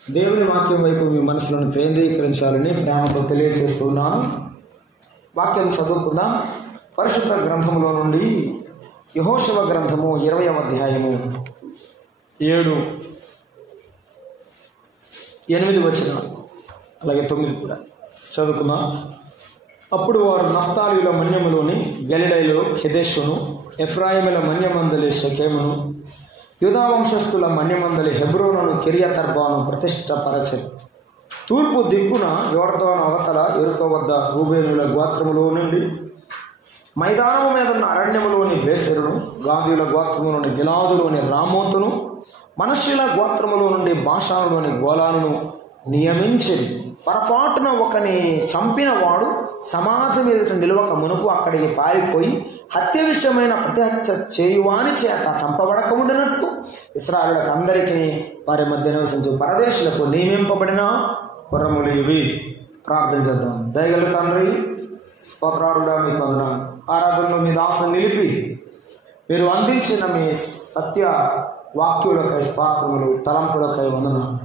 దేవుని వాక్యం వైపు మీ మనసులను కేంద్రీకరించాలని ప్రేమతో తెలియజేస్తున్నాను. వాక్యం చదువుకుందాం. పరిశుద్ధ గ్రంథములో నుండి యెహోషువ గ్రంథము 20వ అధ్యాయము 7-8 వచనాలు అలాగే 9 కూడా చదువుకుందాం. అప్పుడు వారు నఫ్తాలీల మన్యములోని గలిలయలో కెదెషును, ఎఫ్రాయిముల మన్యమందలి షెకెమును, యూదా వంశస్థుల మన్యమందలి హెబ్రోనును, కిరియతర్బాను ప్రతిష్టపరచెను. తూర్పు దిక్కున యోర్దాను అవతల యెరికో వద్ద రూబేనుల గోత్రములో నుండి, మైదానము మీద ఉన్న అరణ్యములోని బేసెరును, గాదీల గోత్రములోని గిలాదులోని రామోతును, మనష్యుల గోత్రములో నుండి బాషానులోని గోలానును నియమించింది. పొరపాటున ఒకని చంపిన వాడు సమాజం ఎదుట నిలవక మునుపు అక్కడికి పారిపోయి హత్య విషయమైన ప్రతిహత్య చేయువాని చేత చంపబడక ఉండినట్టు ఇశ్రాయేలులకు అందరికీ వారి మధ్య నివసించు పరదేశులకు నియమింపబడిన పురములు ఇవి. ప్రార్థన చేద్దాం. దయగల తండ్రి, స్తోత్రారుడా మీకు వందనాలు. ఆరాధనలో మీ దాసును నిలిపి మీరు అందించిన మీ సత్య వాక్యులకై, పాత్రములు, తలంపులకై వందనాలు.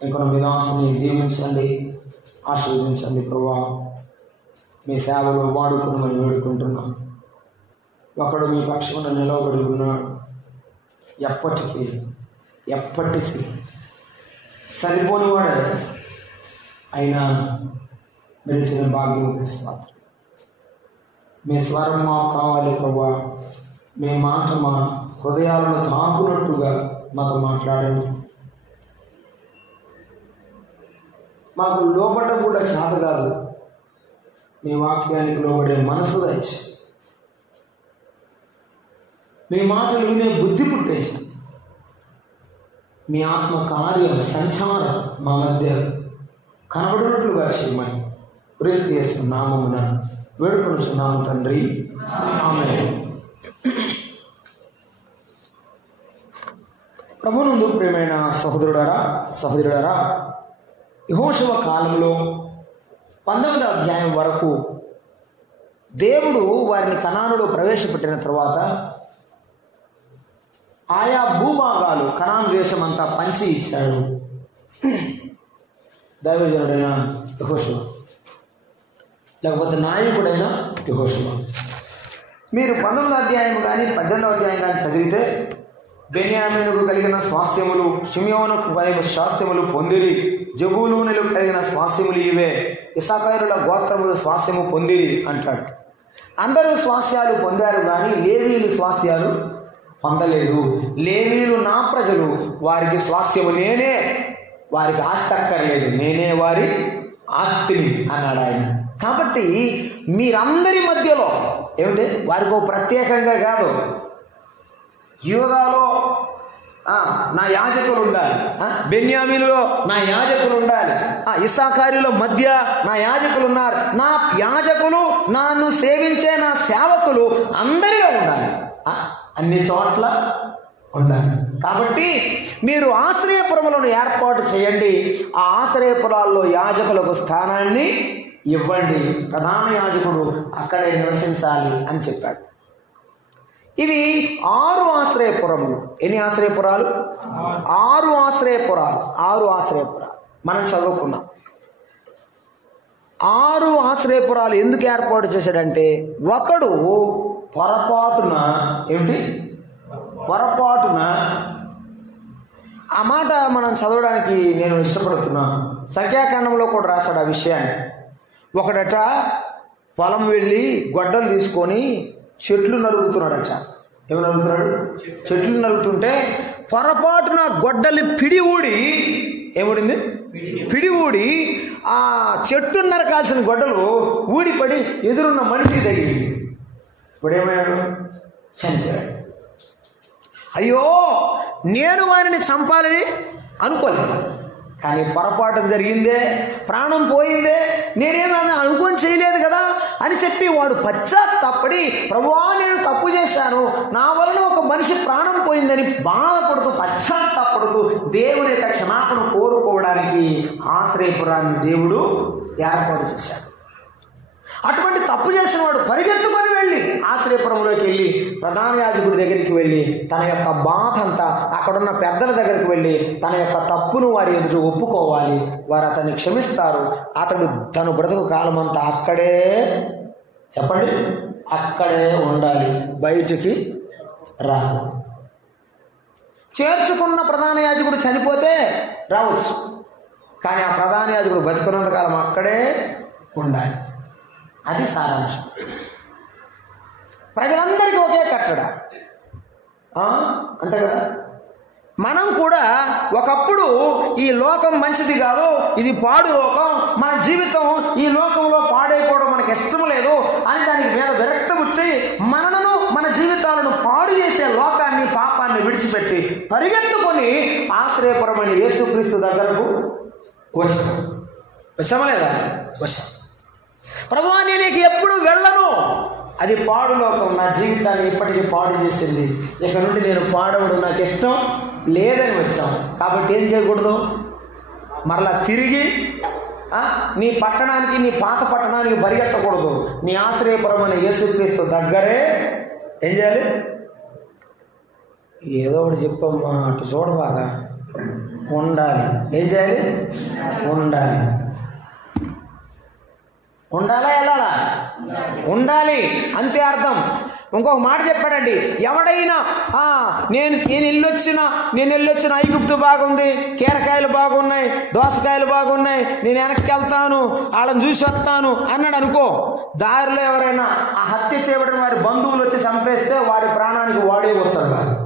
ఇంకా మీ దాసుని దీవించండి, ఆశీర్వదించండి ప్రభువా. మీ సేవలో వాడుకుని వేడుకుంటున్నాం. ఒకడు మీ పక్షమున నిలవబడి ఉన్నాడు. ఎప్పటికీ సరిపోనివాడే అయినా మీరు ఇచ్చిన భాగ్యం ఇస్తారు. మీ స్వరం మాకు కావాలి ప్రభువా. మీ మాట మా హృదయాలను తాకున్నట్టుగా మాతో మాట్లాడండి. మాకు లోబడ్డ కూడా చేత కాదు, మీ వాక్యానికి లోబడే మనసు దయచి, మీ మాటలు వినే బుద్ధి పుట్టేసాం. మీ ఆత్మ కార్యం సంచారం మా మధ్య కనబడినట్లుగా చేయమని క్రీస్తు యేసు నామమున వేడుకొనుచున్నాము తండ్రి, ఆమేన్. ప్రభునందు ప్రియమైన సహోదరుడారా, యెహోషువ కాలంలో 19వ అధ్యాయం వరకు దేవుడు వారిని కనానులో ప్రవేశపెట్టిన తర్వాత ఆయా భూభాగాలు కనాను దేశం అంతా పంచి ఇచ్చాడు దైవజనుడైన యెహోషువ, లేకపోతే నాయకుడైన యెహోషువ. మీరు 19వ అధ్యాయం కానీ 18వ అధ్యాయం కానీ చదివితే బెన్యామీనుకు కలిగిన స్వాస్థ్యములు, షిమ్యోనుకు కలిగిన స్వాస్థ్యములు పొందిరి, జబూలూనులకు కలిగిన స్వాస్థ్యములు ఇవే, ఇశ్శాఖారుల గోత్రములు స్వాస్థ్యము పొందిరి అంటాడు. అందరూ స్వాస్థ్యాలు పొందారు కానీ లేవీయులు స్వాస్థ్యాలు పొందలేదు. లేవీయులు నా ప్రజలు, వారికి స్వాస్థ్యము నేనే, వారికి ఆస్తి అక్కర్లేదు, నేనే వారి ఆస్తిని అన్నాడు ఆయన. కాబట్టి మీరందరి మధ్యలో ఏమిటి, వారికి ఒక ప్రత్యేకంగా కాదు, యూదాలో నా యాజకులు ఉండాలి, బెన్యామీనులో నా యాజకులు ఉండాలి, ఇశ్శాఖారీలో మధ్య నా యాజకులు ఉన్నారు, నా యాజకులు నన్ను సేవించే నా సేవకులు అందరిలో ఉండాలి, అన్ని చోట్ల ఉండాలి. కాబట్టి మీరు ఆశ్రయపురములను ఏర్పాటు చేయండి, ఆ ఆశ్రయపురాల్లో యాజకులకు స్థానాన్ని ఇవ్వండి, ప్రధాన యాజకుడు అక్కడే నివసించాలి అని చెప్పాడు. ఇవి 6 ఆశ్రయపురములు. ఎన్ని ఆశ్రయపురాలు? 6 ఆశ్రయపురాలు మనం చదువుకున్నాం. 6 ఆశ్రయపురాలు ఎందుకు ఏర్పాటు చేశాడంటే, ఒకడు పొరపాటున ఆ మాట మనం చదవడానికి నేను ఇష్టపడుతున్నాను. సంఖ్యాకాండంలో కూడా రాశాడు ఆ విషయాన్ని. ఒకడట పొలం వెళ్ళి గొడ్డలు తీసుకొని చెట్లు నరుగుతున్నాడట. ఏమి నరుగుతున్నాడు? చెట్లు నరుగుతుంటే పొరపాటున గొడ్డలి పిడి ఊడి ఏముడింది? పిడి ఊడి ఆ చెట్టు నరకాల్సిన గొడ్డలు ఊడిపడి ఎదురున్న మనిషి తగిలింది. ఇప్పుడు ఏమయ్యాడు? చనిపోయాడు. అయ్యో, నేను వారిని చంపాలని అనుకోలేదు, కానీ పొరపాటు జరిగిందే, ప్రాణం పోయిందే, నేనేమైనా అనుకొని చేయలేదు కదా అని చెప్పి వాడు పశ్చాత్తాపడి, ప్రభువా నేను తప్పు చేశాను, నా వలన ఒక మనిషి ప్రాణం పోయిందని బాధపడుతూ పశ్చాత్తాపడుతూ దేవుని యొక్క క్షమాపణ కోరుకోవడానికి ఆశ్రయపురాన్ని దేవుడు ఏర్పాటు చేశాడు. అటువంటి తప్పు చేసిన వాడు పరిగెత్తుకొని వెళ్ళి ఆశ్రయపురంలోకి వెళ్ళి ప్రధాన యాజకుడి దగ్గరికి వెళ్ళి తన యొక్క బాధ అంతా అక్కడున్న పెద్దల దగ్గరికి వెళ్ళి తన యొక్క తప్పును వారి ఎదుట ఒప్పుకోవాలి. వారు అతన్ని క్షమిస్తారు. అతడు తను బ్రతుకు కాలం అంతా అక్కడే, చెప్పండి, అక్కడే ఉండాలి, బయటికి రాదు. చేర్చుకున్న ప్రధాన యాజకుడు చనిపోతే రావచ్చు, కానీ ఆ ప్రధాన యాజకుడు బతికున్నంత కాలం అక్కడే ఉండాలి. అది సారాంశం. ప్రజలందరికీ ఒకే కట్టడ, అంతే కదా. మనం కూడా ఒకప్పుడు ఈ లోకం మంచిది కాదు, ఇది పాడు లోకం, మన జీవితం ఈ లోకంలో పాడైపోవడం మనకి ఇష్టం లేదు అని దానికి మీద విరక్తి పుట్టి మనను మన జీవితాలను పాడు చేసే లోకాన్ని, పాపాన్ని విడిచిపెట్టి పరిగెత్తుకొని ఆశ్రయపురమైన యేసుక్రీస్తు దగ్గరకు వచ్చామా లేదా? వచ్చాం. ప్రభువా, నేను నీకు ఎప్పుడు వెళ్ళను, అది పాడు లోకం, నా జీవితాన్ని ఇప్పటికీ పాడు చేసింది, ఇక నుండి నేను పాడవడం నాకు ఇష్టం లేదని వచ్చాం. కాబట్టి ఏం చేయకూడదు? మరలా తిరిగి నీ పట్టణానికి, నీ పాత పట్టణానికి పరిగెత్తకూడదు. నీ ఆశ్రయపురమైన యేసుక్రీస్తు దగ్గరే ఏం చేయాలి? ఏదో ఒకటి చెప్పమ్మా, అటు చూడబాగా, ఉండాలి. ఏం చేయాలి? ఉండాలి. ఉండాలా వెళ్ళాలా? ఉండాలి, అంతే అర్థం. ఇంకొక మాట చెప్పాడండి, ఎవడైనా నేను వెళ్ళొచ్చిన ఐగుప్తు బాగుంది, కీరకాయలు బాగున్నాయి, దోసకాయలు బాగున్నాయి, నేను వెనక్కి వెళ్తాను, వాళ్ళని చూసి వస్తాను అన్నాడు అనుకో. దారిలో ఎవరైనా ఆ హత్య చేయబడిన వారి బంధువులు వచ్చి చంపేస్తే వాడి ప్రాణానికి వాడే పోతాడు వాడు.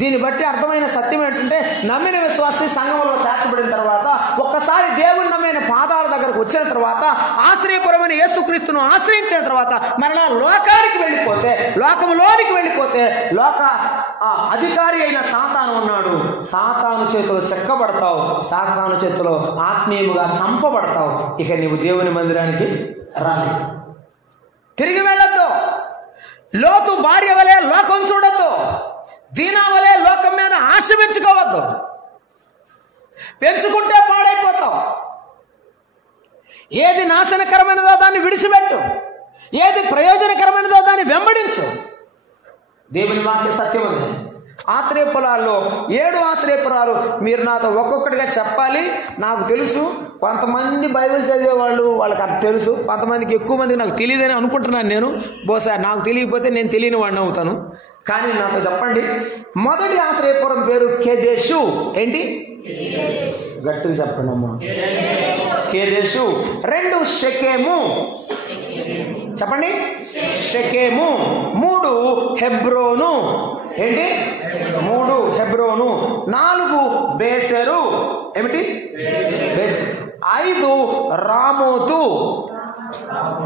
దీన్ని బట్టి అర్థమైన సత్యం ఏంటంటే, నమ్మిన విశ్వాసి సంఘంలో చేర్చబడిన తర్వాత, ఒక్కసారి దేవుని నమ్మిన పాదాల దగ్గరకు వచ్చిన తర్వాత, ఆశ్రయపురమైన యేసుక్రీస్తును ఆశ్రయించిన తర్వాత మరలా లోకానికి వెళ్ళిపోతే, లోకంలోనికి వెళ్ళిపోతే, లోక అధికారి అయిన సాతాను ఉన్నాడు, సాతాను చేతిలో చెక్కబడతావు, సాతాను చేతిలో ఆత్మీయముగా చంపబడతావు. ఇక నీవు దేవుని మందిరానికి రాలి. తిరిగి వెళ్ళొద్దు. లోతు భార్య వలె లోకం చూడొద్దు. దీనా వలె లోకం మీద ఆశ పెంచుకోవద్దు. పెంచుకుంటే పాడైపోతావు. ఏది నాశనకరమైనదో దాన్ని విడిచిపెట్టు, ఏది ప్రయోజనకరమైనదో దాన్ని వెంబడించు. దేవుని వాక్య సత్యం ఉంది. ఆశ్రయ పొలాల్లో 7 ఆశ్రయ పొలాలు మీరు నాతో ఒక్కొక్కటిగా చెప్పాలి. నాకు తెలుసు, కొంతమంది బైబిల్ చదివేవాళ్ళు, వాళ్ళకి అది తెలుసు, కొంతమందికి ఎక్కువ మందికి నాకు తెలియదని అనుకుంటున్నాను నేను. బహుశా నాకు తెలియకపోతే నేను తెలియని వాడిని అవుతాను. కానీ నాతో చెప్పండి, మొదటి ఆశ్రయపురం పేరు కేదేశు. ఏంటి? గట్టిగా చెప్పండి అమ్మా. కేదేశు. 2 షెకెము. చెప్పండి, షెకెము. 3 హెబ్రోను. ఏంటి? 3 హెబ్రోను. 4 బేసెరు. ఏమిటి? బేసెరు. 5 రామోతు.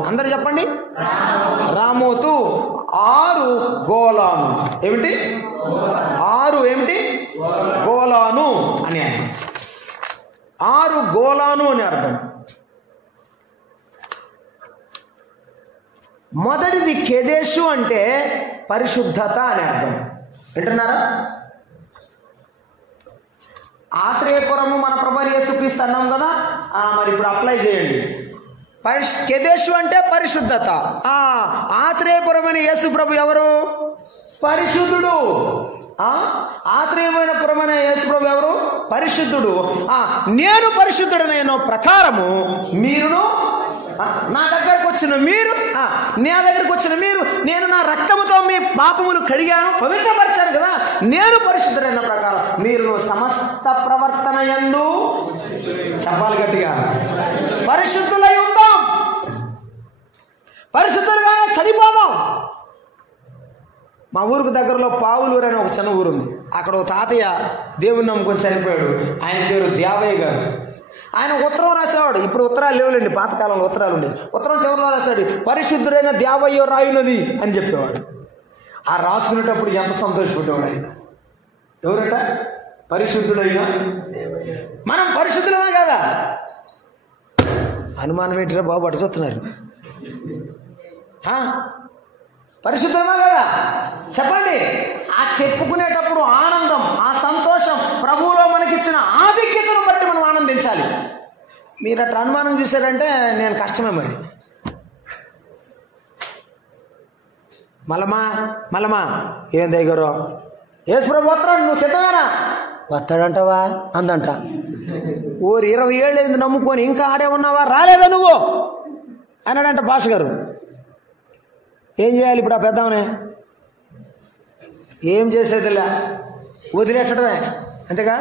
అందరు చెప్పండి, రామోతు. 6 గోలాను. ఏమిటి? 6 ఏమిటి? గోలాను అని అర్థం. 6 గోలాను అని అర్థం. మొదటిది కేదేశు అంటే పరిశుద్ధత అని అర్థం. వింటున్నారా? ఆశ్రయపురము మన ప్రభువు యేసుక్రీస్తు అన్నాం కదా, మరి ఇప్పుడు అప్లై చేయండి. కేదేశు అంటే పరిశుద్ధత. ఆశ్రయపురమైన యేసు ప్రభు ఎవరు? పరిశుద్ధుడు. ఆశ్రయమైన పురమైన యేసు ప్రభు ఎవరు? పరిశుద్ధుడు. నేను పరిశుద్ధుడనైన ప్రకారము మీరును, నా దగ్గరకు వచ్చిన మీరు, నా దగ్గరకు వచ్చిన మీరు, నేను నా రక్తముతో మీ పాపములు కడిగాను, పవిత్రపరిచాను కదా, నేను పరిశుద్ధుడైన ప్రకారం మీరు సమస్త ప్రవర్తన యందు, చెప్పాలి గట్టిగా, పరిశుద్ధులై ఉందాం. పరిశుద్ధులుగానే చనిపోదాం. మా ఊరికి దగ్గరలో పావులూరు అనే ఒక చిన్న ఊరు ఉంది. అక్కడ ఒక తాతయ్య దేవుని నమ్ముకొని చనిపోయాడు. ఆయన పేరు దేవయ్య గారు. ఆయన ఉత్తరం రాసేవాడు. ఇప్పుడు ఉత్తరాలు లేవులేండి, పాతకాలంలో ఉత్తరాలు ఉండేది. ఉత్తరం చివరిలో రాశాడు, పరిశుద్ధుడైన దేవయ్య రాయునది అని చెప్పేవాడు. ఆ రాసుకునేటప్పుడు ఎంత సంతోషపడేవాడు ఆయన. ఎవరట? పరిశుద్ధుడైన దేవయ్య. మనం పరిశుద్ధులమే కదా? అనుమానం ఏంటిరా బాబు, అటు చూస్తున్నారు. పరిశుద్ధమా కదా? చెప్పండి. ఆ చెప్పుకునేటప్పుడు ఆనందం, ఆ సంతోషం, ప్రభువులో మనకిచ్చిన ఆధిక్యతను బట్టి మనం ఆనందించాలి. మీరు అట్లా అనుమానం చూశారంటే నేను కష్టమే మరి. మల్లమా ఏం దగ్గర యేసుప్రభు వస్తాడు, నువ్వు సిద్ధమేనా? వస్తాడంటావా అందంట. ఓరు 20 ఏళ్ళు అయింది నమ్ముకొని ఇంకా ఆడే ఉన్నావా, రాలేదా నువ్వు అన్నాడంట భాష గారు. ఏం చేయాలి ఇప్పుడు ఆ పెద్దామనే? ఏం చేసేదిలే, వదిలేటమే అంతేగా.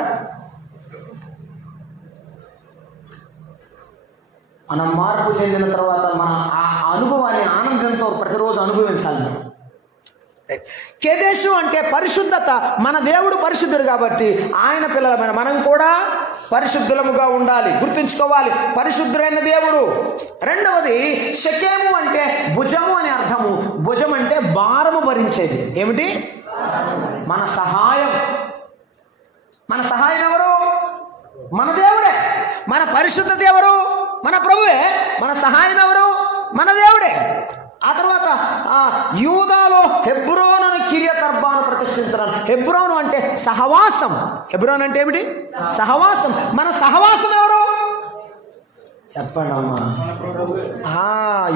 మనం మార్పు చెందిన తర్వాత మన ఆ అనుభవాన్ని ఆనందంతో ప్రతిరోజు అనుభవించాలి మనం. కెదేశు అంటే పరిశుద్ధత. మన దేవుడు పరిశుద్ధుడు కాబట్టి ఆయన పిల్లలమైన మనం కూడా పరిశుద్ధులముగా ఉండాలి, గుర్తుంచుకోవాలి. పరిశుద్ధుడైన దేవుడు. రెండవది షకేము అంటే భుజము అని అర్థము. భుజం అంటే భారము భరించేది. ఏమిటి? మన సహాయం. మన సహాయం ఎవరు? మన దేవుడే. మన పరిశుద్ధత ఎవరు? మన ప్రభువే. మన సహాయం ఎవరు? మన దేవుడే. ఆ తర్వాత యూదాలో హెబ్రోను అని కిరియతర్బాను ప్రతిష్ఠించడానికి. హెబ్రోను అంటే సహవాసం. హెబ్రోన్ అంటే ఏమిటి? సహవాసం. మన సహవాసం ఎవరు? చెప్పండి అమ్మా.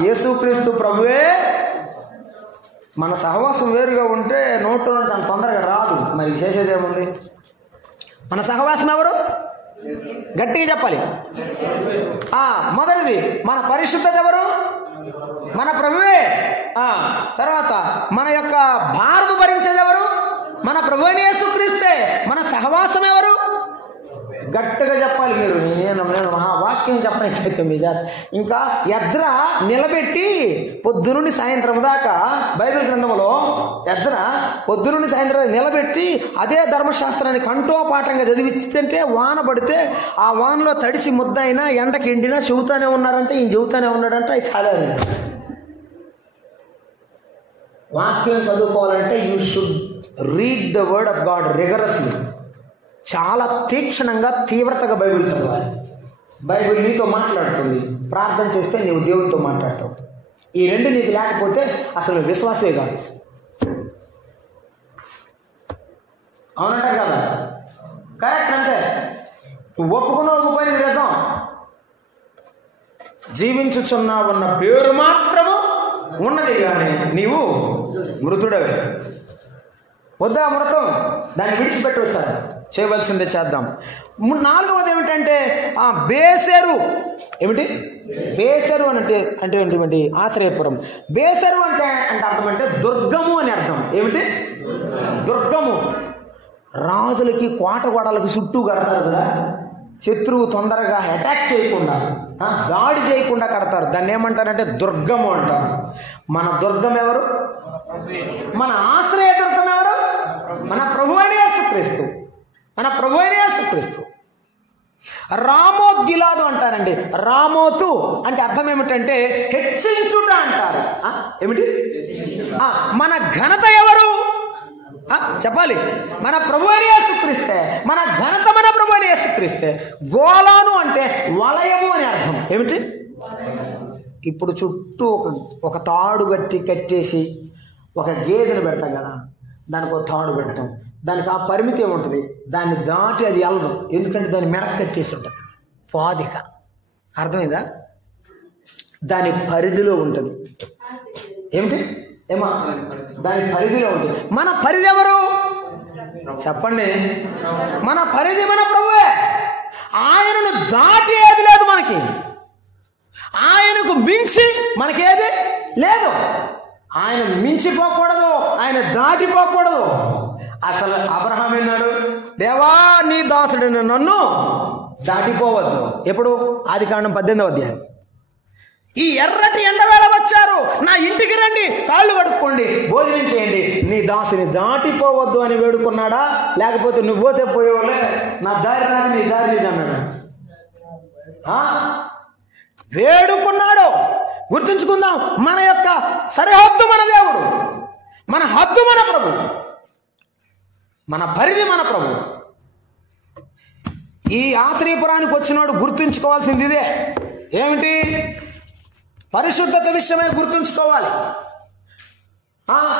యేసుక్రీస్తు ప్రభువే. మన సహవాసం వేరుగా ఉంటే నోట్లో నుంచి అంత తొందరగా రాదు. మరి చేసేదేముంది? మన సహవాసం ఎవరు? గట్టిగా చెప్పాలి. మొదటిది మన పరిశుద్ధత ఎవరు? మన ప్రభువే. తర్వాత మన యొక్క భారము భరించేది ఎవరు? మన ప్రభువైన యేసుక్రీస్తే. మన సహవాసం ఎవరు? గట్టిగా చెప్పాలి మీరు. నేను వాక్యం చెప్పనైతే మీ జాతి. ఇంకా ఎజ్రా నిలబెట్టి పొద్దునుండి సాయంత్రం దాకా బైబిల్ గ్రంథంలో ఎజ్రా పొద్దునుండి సాయంత్రం నిలబెట్టి అదే ధర్మశాస్త్రాన్ని కంఠోపాఠంగా చదివిస్తుంటే వాన పడితే ఆ వానలో తడిసి ముద్ద అయినా ఎండకి ఎండినా చెబుతానే ఉన్నారంటే ఈయన చెబుతానే ఉన్నాడంటే అది కాలేదు. వాక్యం చదువుకోవాలంటే you should read the word of God rigorously. చాలా తీక్షణంగా తీవ్రతగా బైబిల్ చదవాలి. బైబిల్ నీతో మాట్లాడుతుంది. ప్రార్థన చేస్తే నీవు దేవునితో మాట్లాడతావు. ఈ రెండు నీకు లేకపోతే అసలు విశ్వాసే కాదు. అవునంటారు కదా? కరెక్ట్. అంటే నువ్వు ఒప్పుకుని నిజం. జీవించుచున్నావన్న పేరు మాత్రము ఉన్నది కానీ నీవు మృతుడవే. వద్దా మృతం? దాన్ని విడిచిపెట్టి వచ్చాడు. చేయవలసిందే చేద్దాం. నాలుగవది ఏమిటంటే బేసెరు. ఏమిటి బేసెరు అంటే ఏంటి? ఆశ్రయపురం. బేసెరు అంటే అర్థం అంటే దుర్గము అని అర్థం. ఏమిటి? దుర్గము. రాజులకి కోట గోడలకి చుట్టూ కడతారు కదా, శత్రువు తొందరగా అటాక్ చేయకుండా, దాడి చేయకుండా కడతారు. దాన్ని ఏమంటారంటే దుర్గము అంటారు. మన దుర్గం ఎవరు? మన ఆశ్రయ దుర్గం ఎవరు? మన ప్రభువైన యేసుక్రీస్తు. మన ప్రభువైన యేసుక్రీస్తు. రామోత్ గిలాదు అంటారండి. రామోతు అంటే అర్థం ఏమిటంటే హెచ్చించుట అంటారు. ఏమిటి? మన ఘనత ఎవరు? చెప్పాలి. మన ప్రభువైన యేసుక్రీస్తే. మన ఘనత మన ప్రభువైన యేసుక్రీస్తే. గోలాను అంటే వలయము అని అర్థం. ఏమిటి? ఇప్పుడు చుట్టూ ఒక తాడు కట్టేసి ఒక గేదెను పెడతాం కదా, దానికి ఒక తాడు పెడతాం. దానికి ఆ పరిమితి ఏముంటుంది, దాన్ని దాటి అది వెళ్ళదు. ఎందుకంటే దాన్ని మెడకు కట్టేసి ఉంటుంది. పాదిక. అర్థమైందా? దాని పరిధిలో ఉంటుంది. ఏమిటి? దాని పరిధిలో ఉంటుంది. మన పరిధి ఎవరు? చెప్పండి. మన పరిధి మన ప్రభువే. ఆయనను దాటి ఏది లేదు మనకి. ఆయనకు మించి మనకేది లేదు. ఆయన మించిపోకూడదు, ఆయన దాటిపోకూడదు. అసలు అబ్రహాం అన్నాడు, దేవా నీ దాసుడిని నన్ను దాటిపోవద్దు. ఎప్పుడు? ఆదికాండం 18వ అధ్యాయం. ఈ ఎర్రటి ఎండవేళ వచ్చారు, నా ఇంటికి రండి, కాళ్ళు కడుక్కోండి, భోజనం చేయండి, నీ దాసుని దాటిపోవద్దు అని వేడుకున్నాడా? లేకపోతే నువ్వు పోతే పోయేవాళ్ళే, నా దారి నాది నీ దారి నీది అన్నాడు. వేడుకున్నాడు. గుర్తుంచుకుందాం, మన యొక్క సరిహద్దు మన దేవుడు, మన హద్దు మన ప్రభు, మన పరిధి మన ప్రభు. ఈ ఆశ్రయపురానికి వచ్చినాడు గుర్తుంచుకోవాల్సింది ఇదే. ఏమిటి? పరిశుద్ధత విషయమై గుర్తుంచుకోవాలి.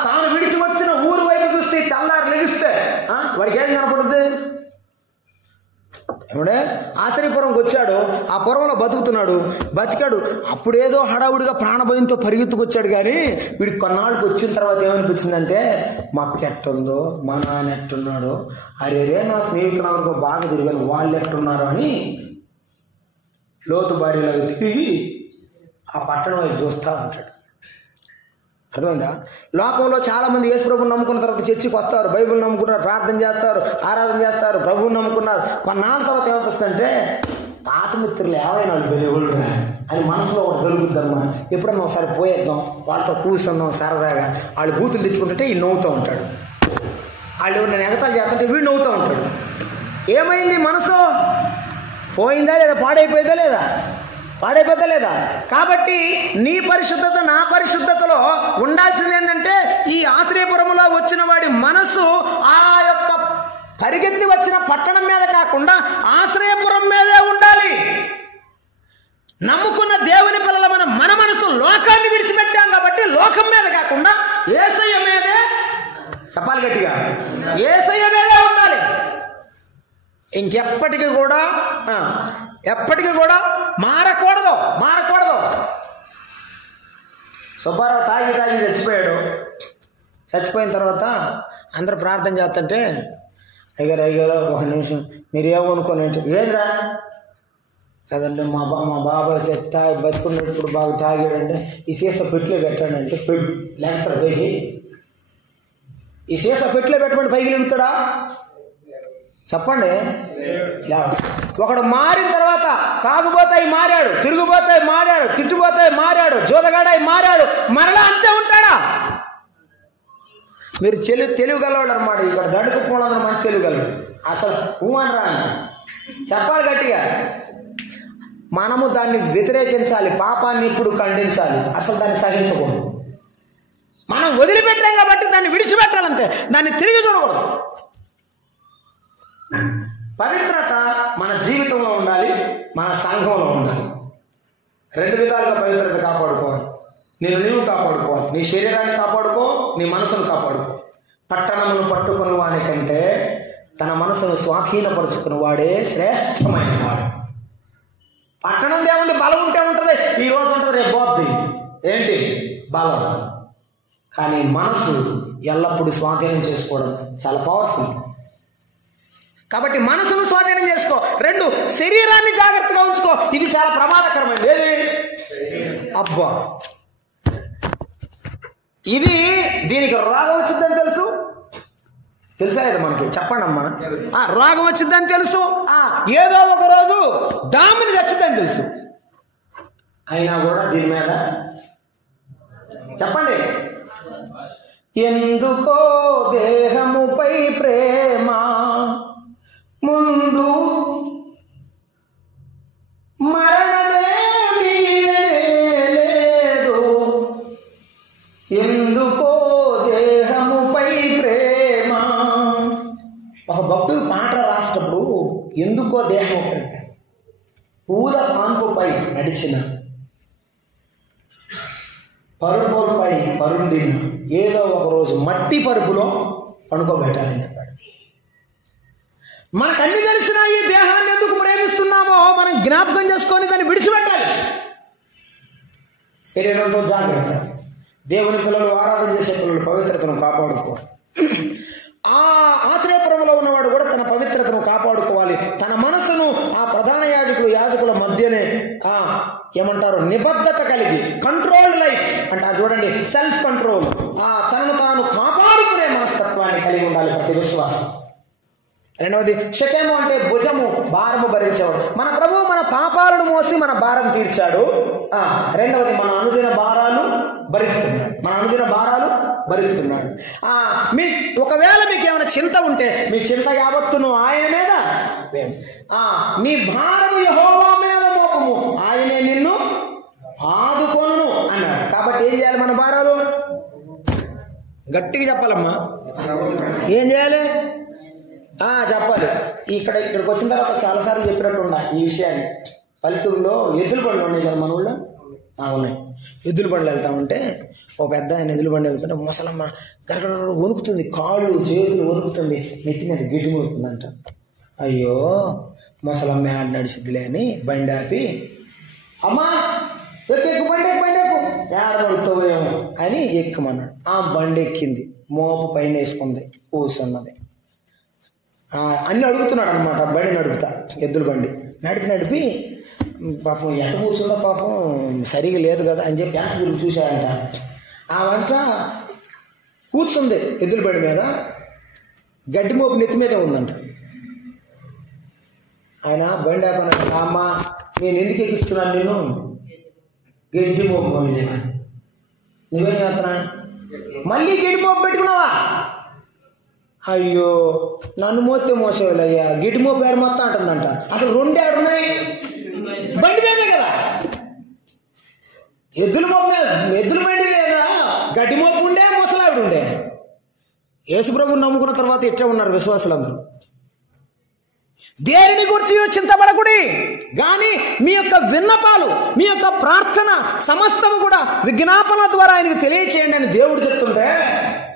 తాను విడిచి వచ్చిన ఊరు వైపు చూస్తే తెల్లారు లెగిస్తే వాడికి ఏం కనపడుద్ది? ఏమంటే ఆశ్రయపురంకి వచ్చాడు, ఆ పురంలో బతికాడు. అప్పుడేదో హడావుడిగా ప్రాణభయంతో పరిగెత్తుకొచ్చాడు. కానీ వీడికి కొన్నాళ్ళకి వచ్చిన తర్వాత ఏమనిపించిందంటే, మా అక్క ఎట్టుందో, మా నాన్న ఎట్టున్నాడో, అరే నా స్నేహితులందరితో బాగా తిరిగాను, వాళ్ళు ఎట్టున్నారు అని లోతు బారిలాగా తిరిగి ఆ పట్టణం వైపు చూస్తూ ఉంటాడు. అర్థమైందా? లోకంలో చాలామంది యేసు ప్రభువుని నమ్ముకున్న తర్వాత చర్చికి వస్తారు, బైబిల్ నమ్ముకున్నారు, ప్రార్థన చేస్తారు, ఆరాధన చేస్తారు, ప్రభువుని నమ్ముకున్నారు. కొన్నాళ్ళ తర్వాత ఏమనిపిస్తుందంటే, పాత మిత్రులు ఏమైనా వాళ్ళు వెలుగుళ్ళు అని మనసులో ఒకటి వెలుగుద్ది అన్నమాట. ఎప్పుడన్నా ఒకసారి పోయేద్దాం, వాళ్ళతో కూర్చుందాం సరదాగా. వాళ్ళు బూతులు తెచ్చుకుంటుంటే వీళ్ళు నవ్వుతూ ఉంటాడు, వాళ్ళు నేను ఎగతాలు చేస్తుంటే వీడు నవ్వుతూ ఉంటాడు. ఏమైంది? మనసు పోయిందా లేదా? పాడైపోతా లేదా? కాబట్టి నీ పరిశుద్ధత నా పరిశుద్ధతలో ఉండాల్సింది ఏంటంటే, ఈ ఆశ్రయపురములో వచ్చిన వాడి మనసు ఆ యొక్క పరిగెత్తి వచ్చిన పట్టణం మీద కాకుండా ఆశ్రయపురం మీదే ఉండాలి. నమ్ముకున్న దేవుని పిల్లల మన మనసు లోకాన్ని విడిచిపెట్టాం కాబట్టి లోకం మీద కాకుండా యేసయ్య మీదే, చెప్పాలి గట్టిగా, యేసయ్య మీదే ఉండాలి. ఇంకెప్పటికీ కూడా మారకూడదు. సుబ్బారావు తాగి చచ్చిపోయిన తర్వాత అందరూ ప్రార్థన చేస్తుంటే, అయ్యారు ఒక నిమిషం మీరు ఏమనుకోనంటే, ఏదిరా కదండి మా బాబాయ్ తాగి బతుకున్నప్పుడు బాగా తాగాడంటే ఈ సీసా పెట్టులో పెట్టాడంటే లేకపోతే పైకి ఈ సీసా పెట్టులో పెట్టమని పైకి లేగుతాడా? చెప్పండి. ఒకడు మారిన తర్వాత తాగుబోతాయి మారాడు, తిరుగుబోతాయి మారాడు, తిట్టుబోతాయి మారాడు, జోదగాడాయి మారాడు, మరలా అంతే ఉంటాడా? మీరు తెలుగు గలవాళ్ళు అనమాట. ఇక్కడ దడుకు పోలందరూ మంచి తెలుగు గలవాడు. అసలు ఊమనరా చెప్పాలి గట్టిగా. మనము దాన్ని వ్యతిరేకించాలి, పాపాన్ని ఇప్పుడు ఖండించాలి, అసలు దాన్ని సహించకూడదు. మనం వదిలిపెట్టాం కాబట్టి దాన్ని విడిచిపెట్టాలంతే, దాన్ని తిరిగి చూడకూడదు. పవిత్రత మన జీవితంలో ఉండాలి, మన సంఘంలో ఉండాలి. రెండు విధాలుగా పవిత్రత కాపాడుకోవాలి. నీవు కాపాడుకోవాలి, నీ శరీరాన్ని కాపాడుకో, నీ మనసును కాపాడుకో. పట్టణమును పట్టుకుని వాని కంటే తన మనసును స్వాధీనపరుచుకుని వాడే శ్రేష్టమైన వాడు. పట్టణం దేవుంది, బలం ఉంటే ఉంటుంది, ఈ రోజు ఉంటుంది, రేపు పోద్ది. ఏంటి బలం? కానీ మనసు ఎల్లప్పుడూ స్వాధీనం చేసుకోవడం చాలా పవర్ఫుల్. కాబట్టి మనసును స్వాధీనం చేసుకో. రెండు, శరీరాన్ని జాగ్రత్తగా ఉంచుకో. ఇది చాలా ప్రమాదకరమైనది. ఏది? అబ్బా, దీనికి రోగం వచ్చిందని తెలుసా లేదా మనకి? చెప్పండి అమ్మా. రోగం వచ్చిందని తెలుసు, ఏదో ఒక రోజు డామిని చచ్చిందని తెలుసు. అయినా కూడా దీని మీద చెప్పండి, ఎందుకో దేహముపై ప్రేమ ముందు మరణమే లేదు, ఎందుకో దేహముపై ప్రేమ. ఒక భక్తుడు పాట రాసేటప్పుడు ఎందుకో దేహం పూల పాన్పుపై నడిచిన పరుపులపై పరుండిన ఏదో ఒక రోజు మట్టి పరుపులో పడుకోబెట్టాలని చెప్పాడు. మనకన్నీ తెలిసిన ఈ దేహాన్ని ఎందుకు ప్రేమిస్తున్నామో మనం జ్ఞాపకం చేసుకొని దాన్ని విడిచిపెట్టాలి. శరీరంతో జాగ్రత్త. దేవుని పిల్లలు, ఆరాధన చేసే పిల్లలు పవిత్రతను కాపాడుకోవాలి. ఆ ఆశ్రయపురంలో ఉన్నవాడు కూడా తన పవిత్రతను కాపాడుకోవాలి. తన మనసును ఆ ప్రధాన యాజకుల మధ్యనే ఏమంటారు, నిబద్ధత కలిగి, కంట్రోల్డ్ లైఫ్ అంటారు చూడండి, సెల్ఫ్ కంట్రోల్, తనను తాను కాపాడుకునే మనస్తత్వాన్ని కలిగి ఉండాలి ప్రతి విశ్వాసం. రెండవది షకేము అంటే భుజము, భారము భరించేవాడు. మన ప్రభువు మన పాపాలను మోసి మన భారం తీర్చాడు. రెండవది మన అనుదిన భారాలు భరిస్తున్నాడు. ఒకవేళ మీకు ఏమైనా చింత ఉంటే మీ చింత యావత్తును ఆయన మీద, మీ భారము యెహోవా మీద మోపము, ఆయనే నిన్ను ఆదుకొనును అన్నాడు. కాబట్టి ఏం చేయాలి? మన భారాలు గట్టిగా చెప్పాలమ్మా. ఏం చేయాలి? చెప్పాలి. ఇక్కడికి వచ్చిన తర్వాత చాలాసార్లు చెప్పినట్టు ఉన్నా ఈ విషయాన్ని. పల్లెటూరులో ఎద్దుల బండ్లు ఉన్నాయి కదా మన ఊళ్ళో, ఉన్నాయి. ఎద్దుల బండ్లు వెళ్తా ఉంటే ఒక పెద్ద ఆయన ఎద్దుల బండి వెళ్తుంటే ముసలమ్మ గరగడ వణుకుతుంది, కాళ్ళు చేతులు వణుకుతుంది, నెత్తి మీద గిడ్డి మోపుతుందంట. అయ్యో ముసలమ్మ ఆడ నడిచిద్దిలే అని బండి ఆపి, అమ్మా ఎక్కు బండి ఏడ నడుపుతావేమో అని ఎక్కమన్నాడు. ఆ బండి ఎక్కింది, మోపు పైన వేసుకుంది, కూర్చున్నది. అన్నీ అడుగుతున్నాడు అనమాట. బండి నడుపుతా, ఎద్దుల బండి నడిపి పాపం ఎట కూర్చుందో పాపం సరిగా లేదు కదా అని చెప్పి వెనక గురించి చూశాడంట. ఆ వంట కూర్చుంది ఎద్దుల బండి మీద, గడ్డి మోపు నెత్తి మీదే ఉందంట. ఆయన బండి ఆపన్నాడు, అమ్మ నేను ఎందుకు ఎక్కిస్తున్నాను, నేను గడ్డి మోపు నువ్వేం చేస్తున్నా, మళ్ళీ గడ్డి మోపు పెట్టుకున్నావా? అయ్యో నన్ను మోస్తే మోసేవాళ్ళయ్యా, గిడ్డి మోపు ఏడు మొత్తం అంటుందంట. అసలు 2 ఏడున్నాయి, బండి మీదే కదా, ఎద్దుల బండి మీద గడ్డి మోపు ఉండే, ముసలావిడ ఉండే. యేసుప్రభుని నమ్ముకున్న తర్వాత ఇట్టే ఉన్నారు విశ్వాసులందరూ. దేనిని గురించి చింతపడకుడి కానీ మీ యొక్క విన్నపాలు, మీ యొక్క ప్రార్థన సమస్తము కూడా విజ్ఞాపన ద్వారా ఆయనకు తెలియచేయండి అని దేవుడు చెప్తుంటే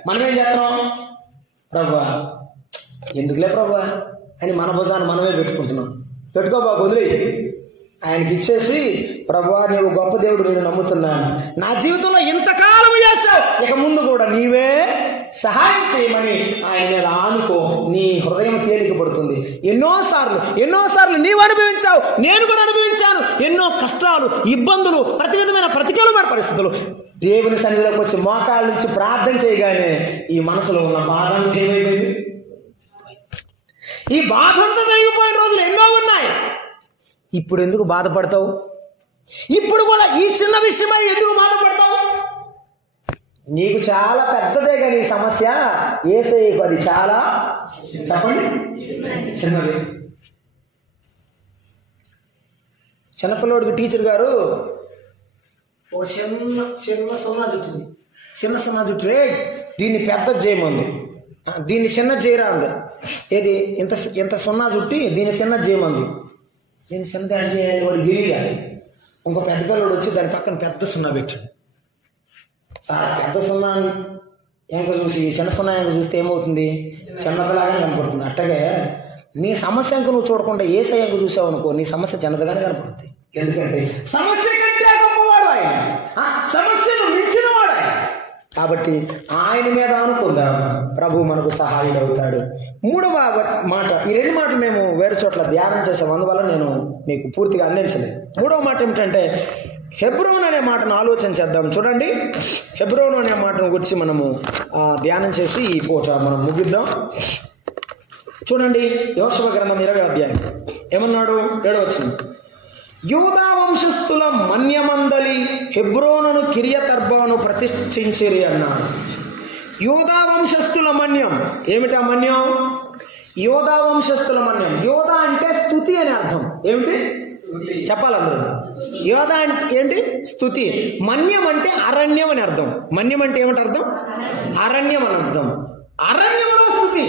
మనం ఏం చేస్తున్నాం? ప్రభువా ఎందుకులే ప్రభువా అని మన భుజాన్ని మనమే పెట్టుకుంటున్నాం. పెట్టుకోబాకు, వదిలే ఆయనకి ఇచ్చేసి, ప్రభువా నీవు గొప్ప దేవుడు, నేను నమ్ముతున్నాను, నా జీవితంలో ఇంతకాలం చేశావు, ఇక ముందు కూడా నీవే సహాయం చేయమని ఆయన మీద ఆనుకో. నీ హృదయం తేలిక పడుతుంది. ఎన్నోసార్లు నీవు అనుభవించావు, నేను కూడా అనుభవించాను. ఎన్నో కష్టాలు, ఇబ్బందులు, ప్రతి విధమైన ప్రతికూలమైన పరిస్థితులు. దేవుని సన్నిధిలోకి వచ్చి మోకాళ్ళ నుంచి ప్రార్థన చేయగానే ఈ మనసులో ఉన్న బాధ ఏమైపోయింది? ఈ బాధంతా తొలగిపోయిన రోజులు ఎన్నో ఉన్నాయి. ఇప్పుడు ఎందుకు బాధపడతావు? ఇప్పుడు కూడా ఈ చిన్న విషయమై ఎందుకు బాధపడతావు? నీకు చాలా పెద్దదే కానీ ఈ సమస్య, యేసయ్యకు అది చాలా చెప్పండి చిన్నది. చిన్నపిల్లోడికి టీచర్ గారు ఓ చిన్న సున్నా జుట్టు రే, దీన్ని పెద్ద చేయమంది, దీన్ని చిన్న చేయరా అంది. ఏది ఇంత సున్నా చుట్టి దీన్ని చిన్న చేయమంది. దీన్ని చిన్న దాడి చేయాలి, వాడు గిరిగా. ఇంకో పెద్ద పిల్లడు వచ్చి దాని పక్కన పెద్ద సున్నా పెట్టాడు. సార్ పెద్ద సున్నా ఎంక చూసి చిన్న సున్నా ఎంక చూస్తే ఏమవుతుంది? చిన్నదిలాగానే కనపడుతుంది. అట్టగే నీ సమస్య ఎంక నువ్వు చూడకుండా యేసయ్య ఎంక చూసావు అనుకో, నీ సమస్య చిన్నదిగానే కనపడుతుంది. ఎందుకంటే సమస్య కంటే గొప్పవాడు ఆయన, సమస్యను మించిన వాడు ఆయన. కాబట్టి ఆయన మీద అనుకుందాం, ప్రభు మనకు సహాయుడు అవుతాడు. 3వ మాట, ఈ 2 మాటలు మేము వేరే చోట్ల ధ్యానం చేసాం, అందువల్ల నేను మీకు పూర్తిగా అందించలేదు. 3వ మాట ఏమిటంటే హెబ్రోన్ అనే మాటను ఆలోచన చేద్దాం. చూడండి, హెబ్రోన్ అనే మాటను గురించి మనము ధ్యానం చేసి ఈ పూట మనం ముగిద్దాం. చూడండి, యోషువ గ్రంథం 20వ అధ్యాయం ఏమన్నాడు? 7వ వచనం, యూదా వంశస్థుల మన్యమందలి హెబ్రోనును కిరియతర్బాను ప్రతిష్ఠించిరి అన్నాడు. యూదా వంశస్థుల మన్యం ఏమిటి? ఆ మన్యం యోధా వంశస్థుల మన్యం. యోధా అంటే స్తుతి అని అర్థం. ఏమిటి చెప్పాలి అందరూ? యోధా అంటే ఏంటి? స్తుతి. మన్యం అంటే అరణ్యం అని అర్థం. మన్యం అంటే ఏమిటి అర్థం? అరణ్యం అని అర్థం. అరణ్యంలో స్తుతి.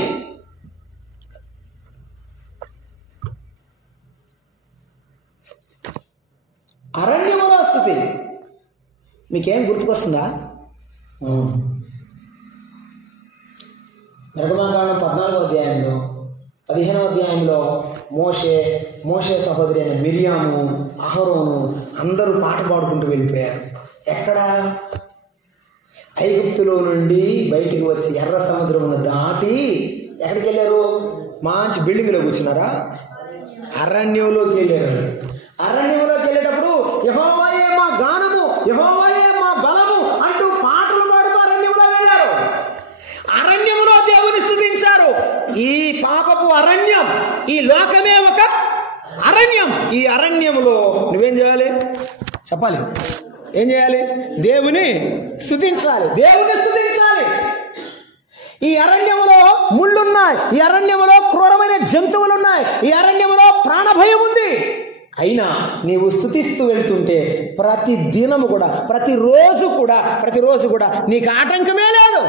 అరణ్యంలో స్తుతి. మీకేం గుర్తుకొస్తుందా? నిర్గమకాండం 14వ అధ్యాయంలో 15వ అధ్యాయంలో మోషే సహోదరి అయిన మిరియాము, అహరోను అందరూ పాట పాడుకుంటూ వెళ్ళిపోయారు. ఎక్కడ? ఐగుప్తులో నుండి బయటికి వచ్చి ఎర్ర సముద్రమును దాటి ఎక్కడికి వెళ్ళారు? మంచి బిల్డింగ్లో కూర్చున్నారా? అరణ్యంలోకి వెళ్ళారు. అరణ్యంలోకి వెళ్ళేటప్పుడు యెహోవాయే మా గానము, యెహోవాయే మా బలము అంటూ పాటలు పాడుతూ అరణ్యంలో వెళ్ళారు. అరణ్యంలో దేవుని స్తుతించారు. ఈ పాపపు అరణ్యం, ఈ లోకమే ఒక అరణ్యం. ఈ అరణ్యంలో నువ్వేం చేయాలి? చెప్పాలి. ఏం చేయాలి? దేవుని స్తుతించాలి. దేవుని స్తుతించాలి. ఈ అరణ్యంలో ముళ్ళున్నాయి, ఈ అరణ్యంలో క్రూరమైన జంతువులు ఉన్నాయి, ఈ అరణ్యంలో ప్రాణభయం ఉంది. అయినా నీవు స్తుతిస్తూ వెళ్తుంటే ప్రతి దినము కూడా, ప్రతిరోజు కూడా నీకు ఆటంకమే లేదు.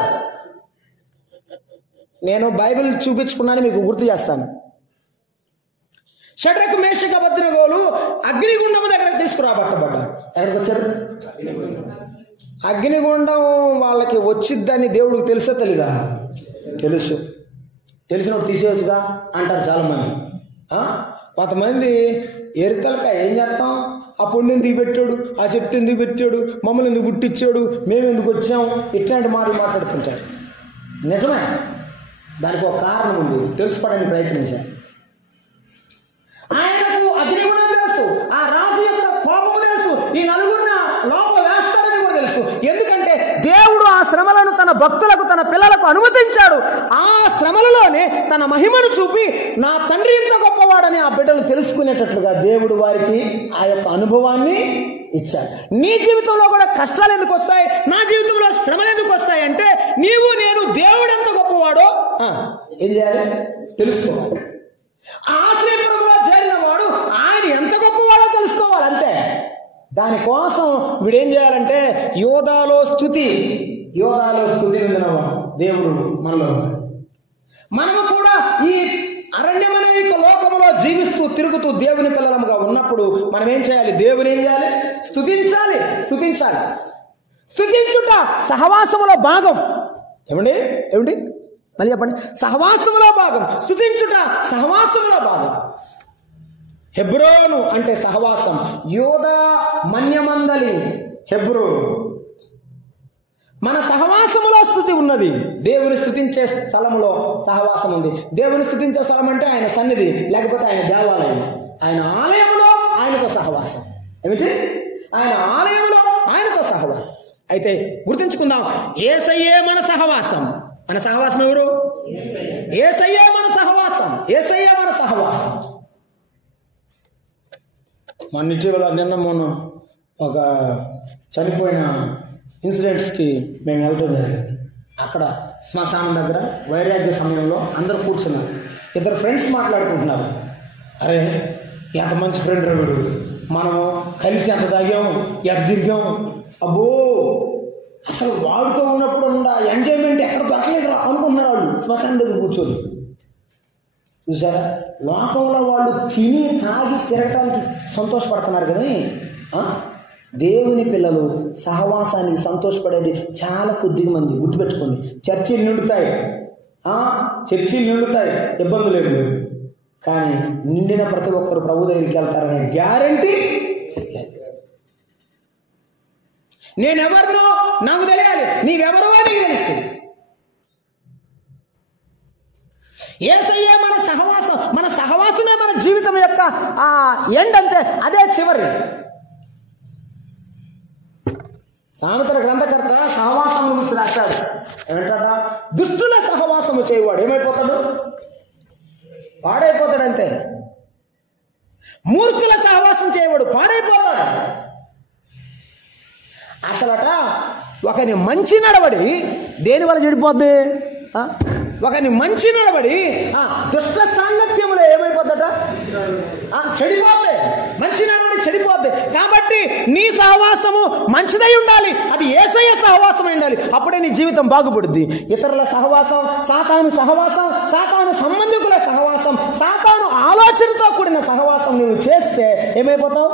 నేను బైబిల్ చూపించుకున్నాను, మీకు గుర్తు చేస్తాను. షడ్రకు మేషక అబేద్నెగోలు అగ్నిగుండము దగ్గర తీసుకురాబట్టబడ్డారు. ఎక్కడికి వచ్చారు? అగ్నిగుండం వాళ్ళకి వచ్చిద్దని దేవుడికి తెలుసా తెలీదా? తెలుసు. తెలిసినప్పుడు తీసేయచ్చుగా అంటారు చాలా మంది. కొంతమంది ఎరితలక ఏం చేస్తాం, ఆ పొండి ఎందుకు పెట్టాడు, ఆ చెట్టు ఎందుకు పెట్టాడు, మమ్మల్ని ఎందుకు పుట్టించాడు, మేము ఎందుకు వచ్చాం, ఇట్లాంటి మాటలు మాట్లాడుతుంటారు. నిజమే, దానికి ఒక కారణం ఉంది, తెలుసుకోవడానికి ప్రయత్నించారు. ఆయనకు అగ్నిగుణం తెలుసు, ఆ రాజు యొక్క కోపము తెలుసు, ఈ నలుగురిని లోపల వేస్తాడని కూడా తెలుసు. ఎందుకంటే దేవుడు ఆ శ్రమలను తన భక్తులకు, తన పిల్లలకు అనుమతించాడు. ఆ శ్రమలలోనే తన మహిమను చూపి నా తండ్రి ఇంత గొప్పవాడని ఆ బిడ్డలు తెలుసుకునేటట్లుగా దేవుడు వారికి ఆ యొక్క అనుభవాన్ని ఇచ్చాడు. నీ జీవితంలో కూడా కష్టాలు ఎందుకు వస్తాయి, నా జీవితంలో శ్రమలు ఎందుకు వస్తాయి అంటే నీవు నేను దేవుడు ఎంత గొప్పవాడో ఏం చేయాలి, తెలుసుకోవాలి. ఆశ్రయపురంలో చేరిన వాడు ఆయన ఎంత గొప్పవాడో తెలుసుకోవాలి, అంతే. దానికోసం వీడేం చేయాలంటే యోధాలో స్థుతి విందునవాడు దేవుడు మనలో. మనము కూడా ఈ అరణ్యమనే లోకములో జీవిస్తూ తిరుగుతూ దేవుని పిల్లలముగా ఉన్నప్పుడు మనం ఏం చేయాలి, దేవుని ఏం చేయాలి, స్తుతించాలి. స్తుతించుట సహవాసములో భాగం. ఏమండి మళ్ళీ చెప్పండి, సహవాసములో భాగం. స్తుతించుట సహవాసములో భాగం. హెబ్రోను అంటే సహవాసం, యోధా మన్యమందలి హెబ్రోను. మన సహవాసములో స్థుతి ఉన్నది. దేవుని స్థుతించే స్థలములో సహవాసం ఉంది. దేవుని స్థుతించే స్థలం అంటే ఆయన సన్నిధి, లేకపోతే ఆయన దేవాలయం. ఆయన ఆలయంలో ఆయనతో సహవాసం. ఏమిటి, ఆయన ఆలయంలో ఆయనతో సహవాసం. అయితే గుర్తుంచుకుందాం, యేసయ్యే మన సహవాసం. మన సహవాసం ఎవరు? యేసయ్యే మన సహవాసం. యేసయ్యే మన సహవాసం. మొన్న ఒక చనిపోయిన ఇన్సిడెంట్స్కి మేము వెళ్ళటం జరిగింది. అక్కడ శ్మశానం దగ్గర వైరాగ్య సమయంలో అందరూ కూర్చున్నారు. ఇద్దరు ఫ్రెండ్స్ మాట్లాడుకుంటున్నారు. అరే ఎంత మంచి ఫ్రెండ్ వీడు, మనము కలిసి ఎంత తాగాం, ఎట తిరిగాం, అబ్బో అసలు వాడుతూ ఉన్నప్పుడు ఉన్న ఎంజాయ్మెంట్ ఎక్కడ దొరకలేదు అనుకుంటున్నారు వాళ్ళు శ్మశానం దగ్గర కూర్చొని. చూసారా, లోకంలో వాళ్ళు తిని తాగి తిరగటానికి సంతోషపడుతున్నారు కానీ దేవుని పిల్లలు సహవాసానికి సంతోషపడేది చాలా కొద్దిగా మంది. గుర్తుపెట్టుకోండి, చర్చిలు నిండుతాయి, ఇబ్బందులు లేవు. కానీ నిండిన ప్రతి ఒక్కరు ప్రభు దగ్గరికి వెళ్తారనే గ్యారంటీ లేదు. నేనెవరినో నాకు తెలియాలి, నీవెవరో నీకు తెలుస్తుంది. యేసయ్యే మన సహవాసం. మన సహవాసమే మన జీవితం యొక్క ఎండ్, అంతే, అదే చివరి. సామెతల గ్రంథకర్త సహవాసం గురించి రాశాడు. ఏమంటాడ, దుష్టుల సహవాసము చేయవాడు ఏమైపోతాడు, పాడైపోతాడు, అంతే. మూర్ఖుల సహవాసం చేయవాడు పాడైపోతాడు. అసలట ఒకని మంచి నడవడి దేనివల్ల చెడిపోద్ది, ఒకని మంచి నడవడి దుష్ట సాంగత్యములో ఏమైపోద్దట, చెడిపోద్ది. మంచి నడవడి చెడిపోద్ది. కాబట్టి నీ సహవాసము మంచిదై ఉండాలి, అది యేసయ్య సహవాసం ఉండాలి. అప్పుడే నీ జీవితం బాగుపడుద్ది. ఇతరుల సహవాసం, సాతాను సహవాసం, సాతాను సంబంధికుల సహవాసం, సాతాను ఆలోచనతో కూడిన సహవాసం నువ్వు చేస్తే ఏమైపోతావు?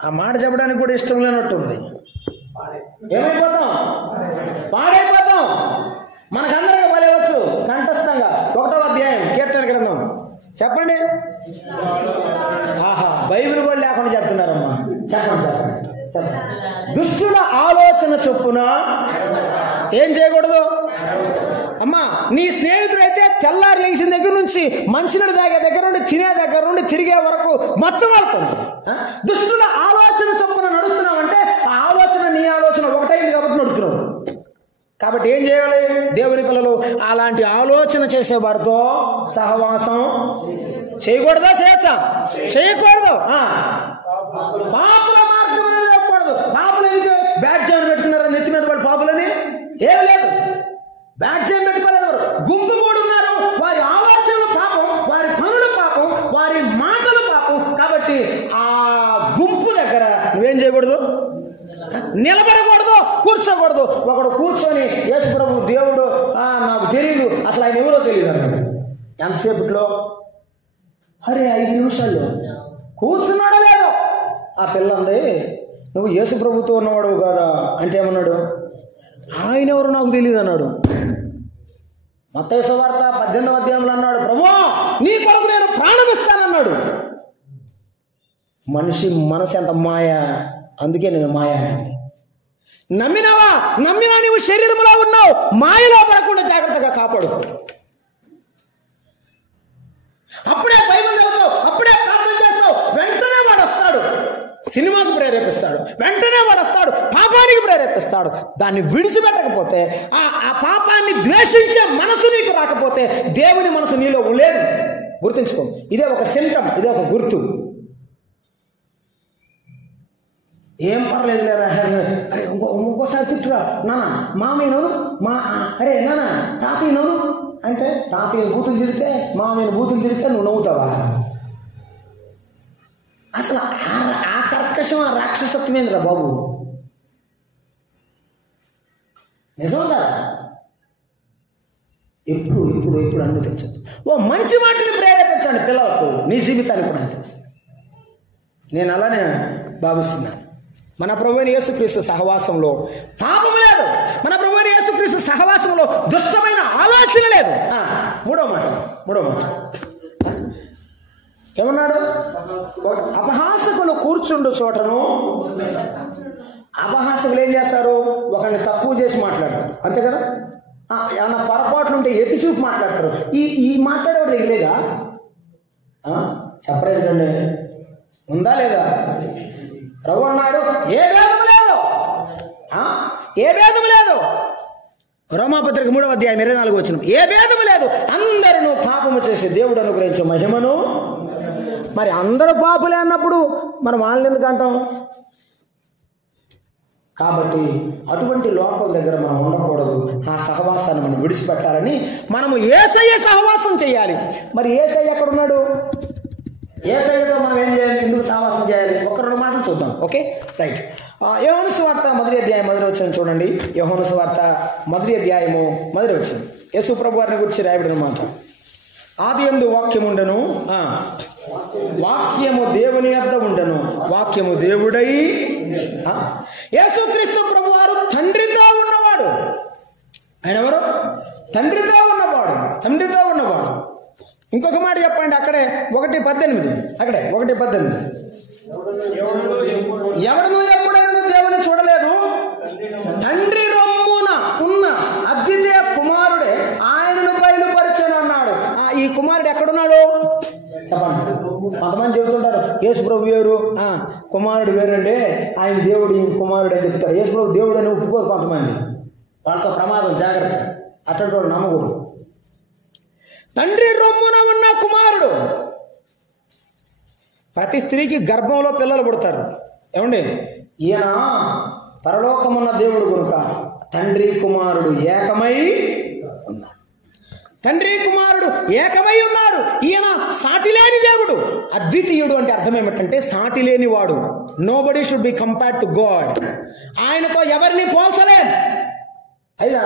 ఆ మాట చెప్పడానికి కూడా ఇష్టం లేనట్టుంది. ఏమైపోతాం? పాడైపోతాం. మనకందరికీ బలేవచ్చు కంఠస్థంగా 1వ అధ్యాయం కీర్తన గ్రంథం చెప్పండి. బైబిల్ కూడా లేకుండా చెప్తున్నారమ్మా. చెప్పండి. దుష్టుల ఆలోచన చొప్పున ఏం చేయకూడదు అమ్మా. నీ స్నేహితుడైతే తెల్లారి లేచిన దగ్గర నుంచి మంచినీళ్ళు తాగే దగ్గర నుండి, తినే దగ్గర నుండి, తిరిగే వరకు మొత్తం వాడుతున్నాడు. దుష్టుల ఆలోచన చొప్పున నడుస్తున్నావంటే ఆ ఆలోచన నీ ఆలోచన ఒకటైంది కాబట్టి నడుస్తున్నావు. కాబట్టి ఏం చేయాలి? దేవుని పిల్లలు అలాంటి ఆలోచన చేసే వారితో సహవాసం చేయకూడదా? చేయొచ్చా? చేయకూడదు. పాపుల మార్గం చెప్పకూడదు. పాపులు ఎందుకు బ్యాట్ జాన్ పెట్టుకున్నారా నెత్తి మీద వాళ్ళు? పాపులని ఏం లేదు, బ్యాట్ జాన్ పెట్టుకోలేదు. గుంపు కూడా ఉన్నారు, వారి ఆలోచనలు పాపం, వారి పనులు పాపం, వారి మాటలు పాపం. కాబట్టి ఆ గుంపు దగ్గర నువ్వేం చేయకూడదు, నిలబడకూడదు, కూర్చోకూడదు. ఒకడు కూర్చొని యేసు ప్రభు దేవుడు నాకు తెలియదు, అసలు ఆయన ఎవరో తెలియదు అన్నాడు. ఎంతసేపట్లో? అరే 5 నిమిషాల్లో కూర్చున్నాడో లేదో. ఆ పిల్లంది, నువ్వు యేసు ప్రభుతో ఉన్నవాడు కాదా అంటే ఏమన్నాడు? ఆయన ఎవరు నాకు తెలియదు అన్నాడు. మత్తయి సువార్త 18వ అధ్యాయంలో అన్నాడు, ప్రభువా నీ కొరకు నేను ప్రాణం ఇస్తానన్నాడు. మనిషి మనసు ఎంత మాయ, అందుకే నేను మాయ అండి. నమ్మినావా? నమ్మినా నీవు శరీరంలో ఉన్నావు, మాయలో పడకుండా జాగ్రత్తగా కాపాడు. అప్పుడే బైబిల్ చదువుతావు, అప్పుడే ప్రార్థన చేస్తావు, వెంటనే వాడు వస్తాడు సినిమాకు ప్రేరేపిస్తాడు, వెంటనే వాడు వస్తాడు పాపానికి ప్రేరేపిస్తాడు. దాన్ని విడిచిపెట్టకపోతే, ఆ పాపాన్ని ద్వేషించే మనసు నీకు రాకపోతే దేవుని మనసు నీలో లేదు. గుర్తుంచుకో, ఇదే ఒక సింటమ్, ఇదే ఒక గుర్తు. ఏం పర్లేదు లేరా, అరే ఇంకోసారి తిట్టురా నాన్న, మామయ్యను అరే నాన్న తాతయ్యను అంటే, తాతయ్య బూతులు తిరిగితే మామయ్యను బూతులు తిరిగితే నువ్వు నవ్వుతావా? అసలు ఆ కర్కశం, ఆ రాక్షసత్వమేంద్రా బాబు, నిజం కదా? ఎప్పుడు ఎప్పుడు ఎప్పుడు అనుమతించదు. ఓ మంచి మాటని ప్రేరేపించండి పిల్లలకు, నీ జీవితానికి కూడా అనిపిస్తుంది. నేను అలానే భావిస్తున్నాను. మన ప్రభువైన యేసుక్రీస్తు సహవాసంలో పాపము లేదు, మన ప్రభువైన యేసుక్రీస్తు సహవాసంలో దుష్టమైన ఆలోచన లేదు. మూడో మాట ఏమన్నాడు? అపహాసకులు కూర్చుండు చోటను, అపహాసకులు ఏం చేస్తారు? ఒకరిని తక్కువ చేసి మాట్లాడతారు, అంతే కదా? ఏమన్నా పొరపాట్లు ఉంటే ఎత్తి చూపి మాట్లాడతారు. ఈ మాట్లాడేవాడు తెలియలేదా? చెప్పరేంటండి, ఉందా లేదా? ప్రభు అన్నాడు, ఏ భేదము లేదు, ఏ భేదము లేదు. రోమాపత్రిక 3వ అధ్యాయం 24 వచనం, ఏ భేదము లేదు, అందరూ పాపము చేసి దేవుడు అనుగ్రహించే మహిమను. మరి అందరూ పాపులే అన్నప్పుడు మనం వాళ్ళని ఎందుకు అంటాం? కాబట్టి అటువంటి లోకం దగ్గర మనం ఉండకూడదు. ఆ సహవాసాన్ని మనం విడిచిపెట్టాలని మనము యేసయ్య సహవాసం చేయాలి. మరి యేసయ్య ఎక్కడున్నాడు? యేసయ్యతో మనం ఏం చేయాలి? ఎందుకు సహవాసం చేయాలి? ఒక 2 మాటలు చూద్దాం. Okay, right. యోహాను సువార్త 1వ అధ్యాయం 1వ వచనం చూడండి. యోహాను సువార్త 1వ అధ్యాయము 1వ వచనం యేసు ప్రభు వారిని గురించి రాయబడిన మాట. ఆదియందు వాక్యము ఉండెను, వాక్యము దేవుని యొద్ద ఉండెను, వాక్యము దేవుడై. యేసుక్రీస్తు ప్రభు వారు తండ్రితో ఉన్నవాడు. ఆయన ఎవరు? తండ్రితో ఉన్నవాడు. ఇంకొక మాట చెప్పండి, అక్కడే 1:18, అక్కడే 1:18. ఎవడను ఎప్పుడైనా దేవుని చూడలేదు, తండ్రి రొమ్మున ఉన్న అద్వితీయ కుమారుడే ఆయనను బయలుపరిచెను అన్నాడు. ఈ కుమారుడు ఎక్కడున్నాడు చెప్పండి. కొంతమంది చెబుతుంటారు యేసు ప్రభు వేరు, కుమారుడు వేరండి, ఆయన దేవుడు, ఈయన కుమారుడు అని చెప్తారు. యేసు ప్రభు దేవుడు అని ఒప్పుకోరు కొంతమంది, వాళ్ళతో ప్రమాదం, జాగ్రత్త. అటువంటి వాడు నమ్మకూడదు. తండ్రి రొమ్మున ఉన్న కుమారుడు. ప్రతి స్త్రీకి గర్భంలో పిల్లలు పుడతారు, ఏమండి? ఈయన పరలోకమున్న దేవుడు కనుక తండ్రి కుమారుడు ఏకమై ఉన్నాడు. తండ్రి కుమారుడు ఏకమై ఉన్నాడు. ఈయన సాటిలేని దేవుడు, అద్వితీయుడు. అంటే అర్థం ఏమిటంటే సాటి లేని వాడు. Nobody should be compared to God. ఆయనతో ఎవరిని పోల్చలేం. అయినా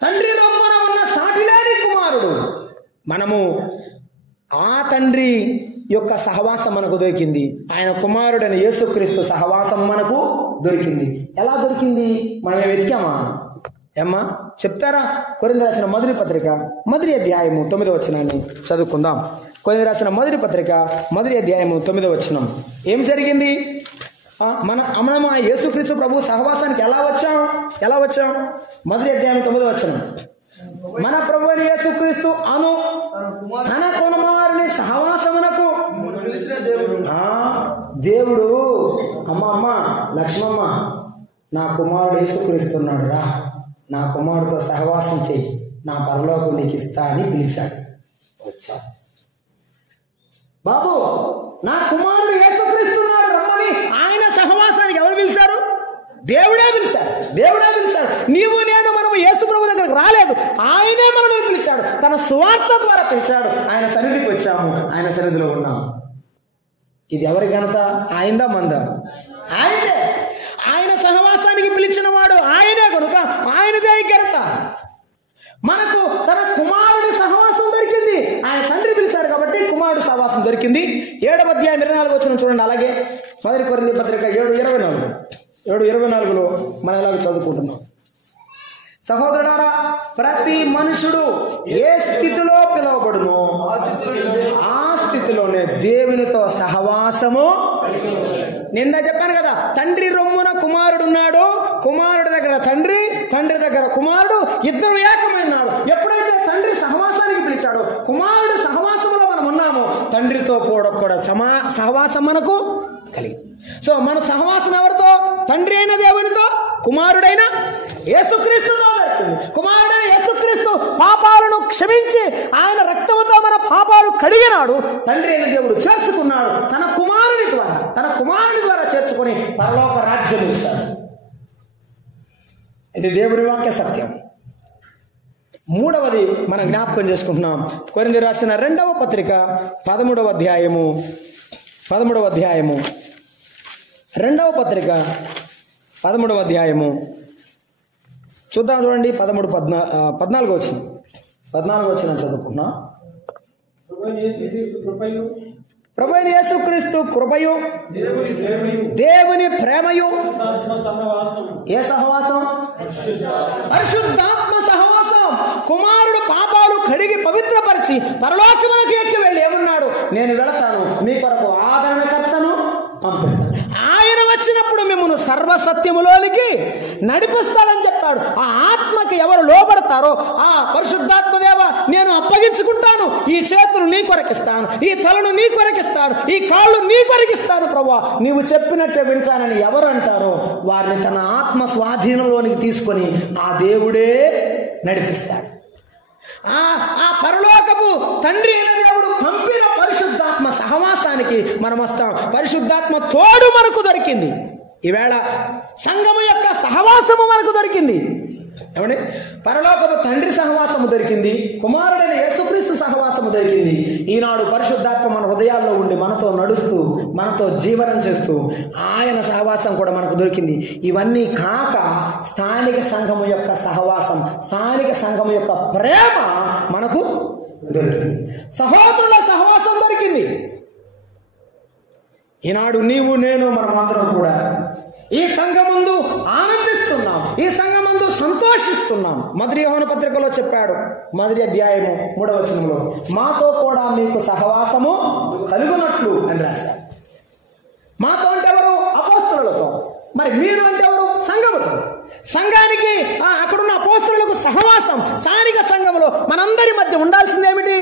తండ్రి రొమ్మున ఉన్న సాటిలేని కుమారుడు. మనము ఆ తండ్రి యొక్క సహవాసం మనకు దొరికింది. ఆయన కుమారుడైన యేసుక్రీస్తు సహవాసం మనకు దొరికింది. ఎలా దొరికింది? మనమే వెతికామా? ఏమ్మా చెప్తారా? కొరింథీయులకు రాసిన మొదటి పత్రిక 1వ అధ్యాయము 9వ వచనాన్ని చదువుకుందాం. కొరింథీయులకు రాసిన మొదటి పత్రిక 1వ అధ్యాయము 9వ వచనం. ఏం జరిగింది? మనం యేసుక్రీస్తు ప్రభు సహవాసానికి ఎలా వచ్చాం? 1వ అధ్యాయం 9వ వచనం. మన ప్రభు అయిన యేసుక్రీస్తు అను తన కుమారుని సహవాసమునకు దేవుడు, అమ్మ లక్ష్మమ్మ, నా కుమారుడు యేసుక్రీస్తున్నాడు రా, నా కుమారుడితో సహవాసం చెయ్యి, నా పరలోకం నీకు ఇస్తా అని పిలిచాడు. వచ్చా బాబు, నా కుమారుడు యేసుక్రీస్తున్నాడు రమ్మని ఆయన సహవాసానికి ఎవరు పిలిచారు? దేవుడే పిలిచాడు. నీవు నేను మనము యేసు ప్రభు దగ్గరకు రాలేదు, ఆయనే మనల్ని పిలిచాడు. తన స్వార్థ ద్వారా పిలిచాడు. ఆయన సన్నిధికి వచ్చాము, ఆయన సన్నిధిలో ఉన్నాము. ఇది ఎవరి ఘనత? ఆయనదా మందా? ఆయనే. ఆయన సహవాసానికి పిలిచిన వాడు ఆయనే కనుక ఆయనదే ఘనత. మనకు తన కుమారుడి సహవాసం దొరికింది. ఆయన తండ్రి పిలిచాడు కాబట్టి కుమారుడి సహవాసం దొరికింది. 7వ అధ్యాయం 24వ వచనం చూడండి. అలాగే 1 కొరింథీ పత్రిక 7:24 మనం ఇలాగ చదువుకుంటున్నాం. సహోదరులారా, ప్రతి మనుషుడు ఏ స్థితిలో పిలువబడును ఆ స్థితిలోనే దేవునితో సహవాసము. నిన్న చెప్పాను కదా, తండ్రి రొమ్మున కుమారుడు ఉన్నాడు, కుమారుడి దగ్గర తండ్రి, తండ్రి దగ్గర కుమారుడు, ఇద్దరు ఏకమైనాడు. ఎప్పుడైతే తండ్రి సహవాసానికి పిలిచాడో, కుమారుడు సహవాసంలో మనం ఉన్నామో, తండ్రితో కూడా సహవాసం మనకు కలిగి. సో మన సహవాసం ఎవరితో? తండ్రి అయిన దేవునితో, కుమారుడైన యేసుక్రీస్తుతో దొరికింది. కుమారుడైన యేసుక్రీస్తు పాపాలను క్షమించి ఆయన రక్తముతో మన పాపాలు కడిగినాడు. తండ్రి అయిన దేవుడు చేర్చుకున్నాడు, తన కుమారుని ద్వారా చేర్చుకొని పరలోక రాజ్యం ఇచ్చాడు. ఇది దేవుని వాక్య సత్యం. మూడవది మనం జ్ఞాపకం చేసుకుంటున్నాం. కొరింథీయులకు రాసిన 2వ పత్రిక 13వ అధ్యాయము 2వ పత్రిక 13వ అధ్యాయము చూద్దాం. చూడండి, 14వ వచనం చదువుకున్నా. ప్రభు అయిన యేసుక్రీస్తు కృపయు దేవుని ప్రేమయు ఏ సహవాసం? పరిశుద్ధాత్మ సహవాసం. కుమారుడు పాపాలు కడిగి పవిత్రపరిచి పరలోకమునకు ఎక్కి వెళ్ళి ఏమన్నాడు? నేను వెళతాను, మీ కొరకు ఆదరణకర్తను పంపిస్తాను. ఆయన వచ్చినప్పుడు మిమ్మల్ని సర్వసత్యములోనికి నడిపిస్తాడని చెప్పాడు. ఆ ఆత్మకి ఎవరు లోబడతారో ఆ పరిశుద్ధాత్మ దేవ నేను అప్పగించుకుంటాను, ఈ చేతులు నీ కొరకిస్తాను, ఈ తలను నీ కొరకిస్తాను, ఈ కాళ్ళు నీ కొరకిస్తాను ప్రభువా, నీవు చెప్పినట్టే వింటానని ఎవరు అంటారో వారిని తన ఆత్మ స్వాధీనంలోనికి తీసుకొని ఆ దేవుడే నడిపిస్తాడు. ఆ పరలోకపు తండ్రి అయిన దేవుడు పంపిన పరిశుద్ధాత్మ సహవాసానికి మనం వస్తాం. పరిశుద్ధాత్మ తోడు మనకు దొరికింది. ఈవేళ సంఘము యొక్క సహవాసము మనకు దొరికింది. ఏమండి? పరలోకపు తండ్రి సహవాసము దొరికింది, కుమారుడైన యేసుక్రీస్తు సహవాసము దొరికింది. ఈనాడు పరిశుద్ధాత్మ మన హృదయాల్లో ఉండి మనతో నడుస్తూ మనతో జీవనం చేస్తూ ఆయన సహవాసం కూడా మనకు దొరికింది. ఇవన్నీ కాక స్థానిక సంఘము యొక్క సహవాసం, స్థానిక సంఘము యొక్క ప్రేమ మనకు దొరికింది. సహోదరుల సహవాసం దొరికింది. ఈనాడు నీవు నేను మనమందరం కూడా ఈ సంఘమందు ఆనందిస్తున్నాం, ఈ సంఘమందు సంతోషిస్తున్నాం. మొదటి యోహాను పత్రికలో చెప్పాడు, 1వ అధ్యాయము 3వ వచనంలో, మాతో కూడా మీకు సహవాసము కలుగునట్లు అని రాశాడు. మాతో అంటే ఎవరు? అపోస్తలులతో. మరి మీరు అంటే ఎవరు? సంఘముతో. సంఘానికి అక్కడున్న అపోస్తలులకు సహవాసం. స్థానిక సంఘములో మనందరి మధ్య ఉండాల్సింది ఏమిటి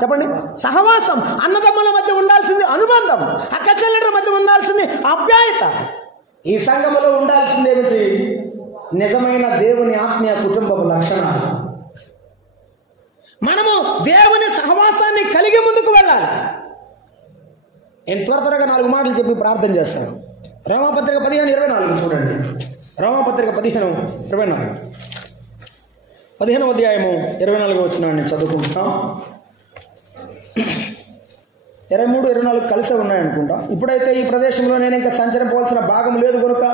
చెప్పండి? సహవాసం. అన్నదమ్ముల మధ్య ఉండాల్సింది అనుబంధం, అక్క చెల్లెల మధ్య ఉండాల్సింది ఆప్యాయత. ఈ సంఘములో ఉండాల్సింది ఏమిటి? నిజమైన దేవుని ఆత్మీయ కుటుంబపు లక్షణాలు. మనము దేవుని సహవాసాన్ని కలిగి ముందుకు వెళ్ళాలి. నేను త్వరగా 4 మాటలు చెప్పి ప్రార్థన చేస్తాను. రోమాపత్రిక 15:24 చూడండి. రోమాపత్రిక 15:24 15వ అధ్యాయము 24వ వచనాన్ని చదువుకుంటాం. 23, 24 కలిసే ఉన్నాయనుకుంటా. ఇప్పుడైతే ఈ ప్రదేశంలో నేను ఇంకా సంచరించవలసిన భాగం లేదు కనుక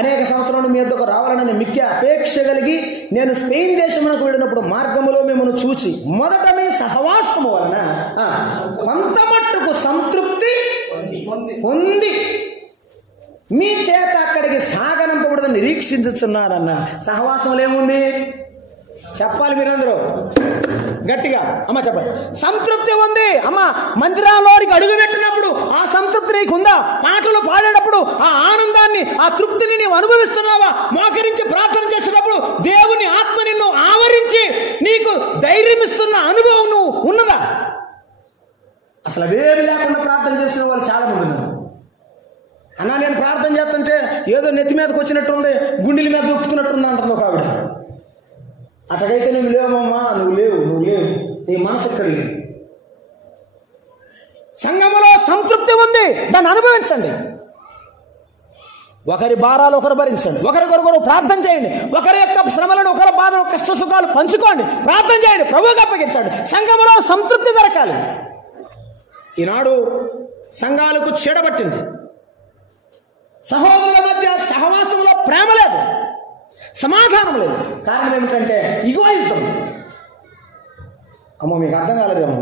అనేక సంవత్సరాలు మీ వద్దకు రావాలని మిక్కిలి అపేక్ష కలిగి నేను స్పెయిన్ దేశమునకు వెళ్ళినప్పుడు మార్గములో మిమ్మల్ని చూచి మొదట మీ సహవాసము వలన కొంత మట్టుకు సంతృప్తి పొంది మీ చేత అక్కడికి సాగనంపబడదని నిరీక్షించుచున్నానన్న. సహవాసంలో ఏముంది చెప్పాలి మీరందరూ గట్టిగా. అమ్మ చెప్పండి. సంతృప్తి ఉంది. అమ్మ మందిరాల్లోనికి అడుగు పెట్టినప్పుడు ఆ సంతృప్తి నీకు ఉందా? పాటలు పాడేటప్పుడు ఆ ఆనందాన్ని, ఆ తృప్తిని నీవు అనుభవిస్తున్నావా? మోకరించి ప్రార్థన చేసేటప్పుడు దేవుని ఆత్మ నిన్ను ఆవరించి నీకు ధైర్యం ఇస్తున్న అనుభవం నువ్వు ఉన్నదా? అసలు అవేమి లేకుండా ప్రార్థన చేసిన వాళ్ళు చాలా మంది ఉన్నారు. అన్నా నేను ప్రార్థన చేస్తుంటే ఏదో నెత్తి మీదకి వచ్చినట్టుంది, గుండెల మీద దొక్కుతున్నట్టుంది అంటుంది ఒక ఆవిడ. అటకైతే నువ్వు లేవమ్మా, నువ్వు లేవు నీ మనసు ఎక్కడ లేదు. సంఘములో సంతృప్తి ఉంది, దాన్ని అనుభవించండి. ఒకరి భారాలు ఒకరు భరించండి, ఒకరికొకరు ప్రార్థన చేయండి, ఒకరి యొక్క శ్రమలను, ఒకరి బాధలు, కష్ట సుఖాలు పంచుకోండి, ప్రార్థన చేయండి, ప్రభువుకి అప్పగించండి. సంఘములో సంతృప్తి దొరకాలి. ఈనాడు సంఘాలకు చీడబట్టింది. సహోదరుల మధ్య సహవాసంలో ప్రేమ లేదు, సమాధానం లేదు. కారణం ఏమిటంటే ఈగోయిజం. అమ్మో మీకు అర్థం కాలేదేమో.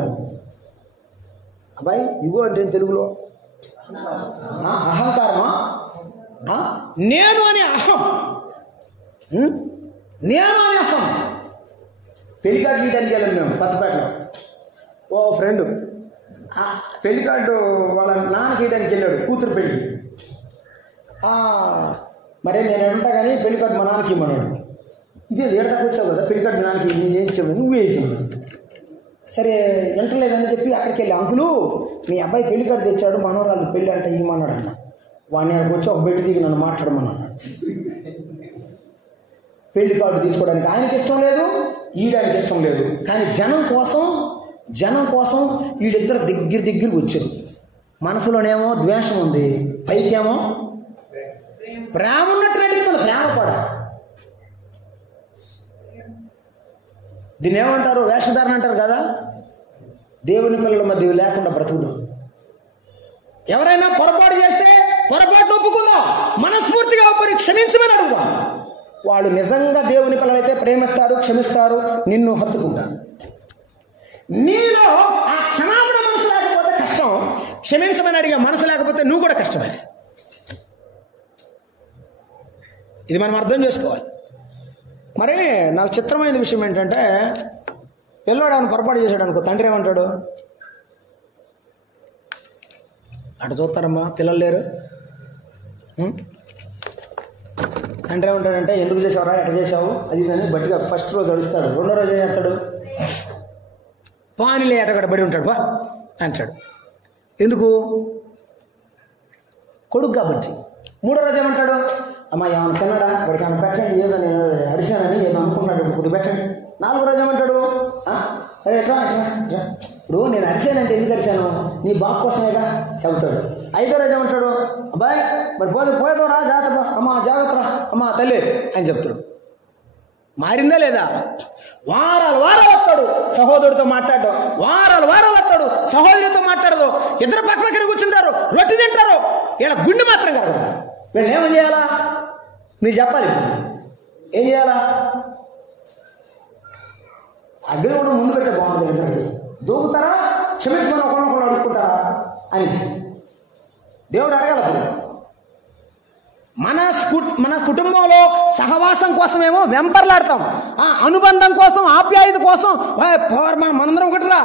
అబ్బాయి ఇగో అంటే తెలుగులో అహంకారమా? నేను అనే అహం. నేను అనేస్తాం. పెళ్లి కార్డు తీయడానికి వెళ్ళాం మేము కొత్తపేటలో. ఓ ఫ్రెండు పెళ్లి కార్డు వాళ్ళ నాన్న చేయడానికి వెళ్ళాడు కూతురు పెళ్ళికి. మరే నేను ఉంటా కానీ పెళ్లి కార్డు మా నాన్నకి ఇమ్మన్నాడు. ఇదే ఏడదాకా వచ్చావు కదా, పెళ్లి కార్డు నాన్నకి నేను ఏం ఇచ్చావు, నువ్వే ఇచ్చావు. సరే ఎంటలేదని చెప్పి అక్కడికి వెళ్ళి, అంకులు మీ అబ్బాయి పెళ్లి కార్డు తెచ్చాడు, మనవరాలు పెళ్ళి అంటే ఇమ్మన్నాడు అన్న. వాడిని అక్కడికి వచ్చి ఒక బెట్టి దిగి నన్ను మాట్లాడమన్నాడు. పెళ్లి కార్డు తీసుకోవడానికి ఆయనకి ఇష్టం లేదు, ఈయడానికి ఇష్టం లేదు. కానీ జనం కోసం వీళ్ళిద్దరు దగ్గరికి వచ్చారు. మనసులోనేమో ద్వేషం ఉంది, పైకేమో ప్రేమ ఉన్నట్టు నడుపుతుంది. ప్రేమ కూడా దీన్ని ఏమంటారు, వేషధారణ అంటారు కదా. దేవుని పిల్లల మధ్య లేకుండా బ్రతుకుదాం. ఎవరైనా పొరపాటు చేస్తే పొరపాటు ఒప్పుకుందాం, మనస్ఫూర్తిగా ఒప్పుని క్షమించమని అడుగుదాం. వాళ్ళు నిజంగా దేవుని పిల్లలైతే ప్రేమిస్తారు, క్షమిస్తారు, నిన్ను హత్తుకుంటారు. నీలో ఆ క్షమాపణ మనసు లేకపోతే కష్టం, క్షమించమని అడిగే మనసు లేకపోతే నువ్వు కూడా కష్టమే. ఇది మనం అర్థం చేసుకోవాలి. మరి నాకు చిత్రమైన విషయం ఏంటంటే, పిల్లవాడు ఆయన పొరపాటు చేశాడు అనుకో, తండ్రి ఏమంటాడు? అటు చూస్తారమ్మా, పిల్లలు లేరు. తండ్రి ఏమంటాడంటే, ఎందుకు చేసావురా, ఎట్లా చేసావు, అది అని బట్టిగా ఫస్ట్ రోజు అడుగుతాడు. రెండో రోజు ఏం చేస్తాడు? పానిలే ఎటగడ బడి ఉంటాడు బా అంటాడు. ఎందుకు? కొడుకు కాబట్టి. మూడో రోజు ఏమంటాడు? అమ్మా ఏమైనా తిన్నాడా, వాడికి ఏమైనా పెట్టండి, ఏదో నేను అరిశానని ఏదో అనుకున్నాడు, కొద్ది పెట్టండి. నాలుగో రోజు ఏమంటాడు? అరే ఎట్లా ఇప్పుడు నేను అరిశానంటే ఎందుకు అరిశాను, నీ బాగు కోసమేగా చెబుతాడు. ఐదో రోజు ఏమంటాడు? అబ్బాయి మరి పోయేదో రా, జాగ్రత్త అమ్మా, జాగ్రత్త రా అమ్మా తల్లి అని చెప్తాడు. మారిందా లేదా? వారాలు వస్తాడు సహోదరుడితో మాట్లాడటం, వారాలు వస్తాడు సహోదరితో మాట్లాడదు. ఇద్దరు పక్కన కూర్చుంటారు, రొట్టె తింటారు, ఇలా గుండె మాత్రం కాదు. వీళ్ళు ఏమని చేయాలా మీరు చెప్పాలి. ఏం చేయాలా? అగ్ని కూడా ముందు పెట్టే బాగుంటుంది. దూకుతారా, క్షమించమని ఒకరినొకరు అడుక్కుంటారా అని దేవుడు అడగాలి. మన కుటుంబంలో సహవాసం కోసమేమో వెంపర్లాడతాం, అనుబంధం కోసం, ఆప్యాయత కోసం మనందరం ఒకటిరా,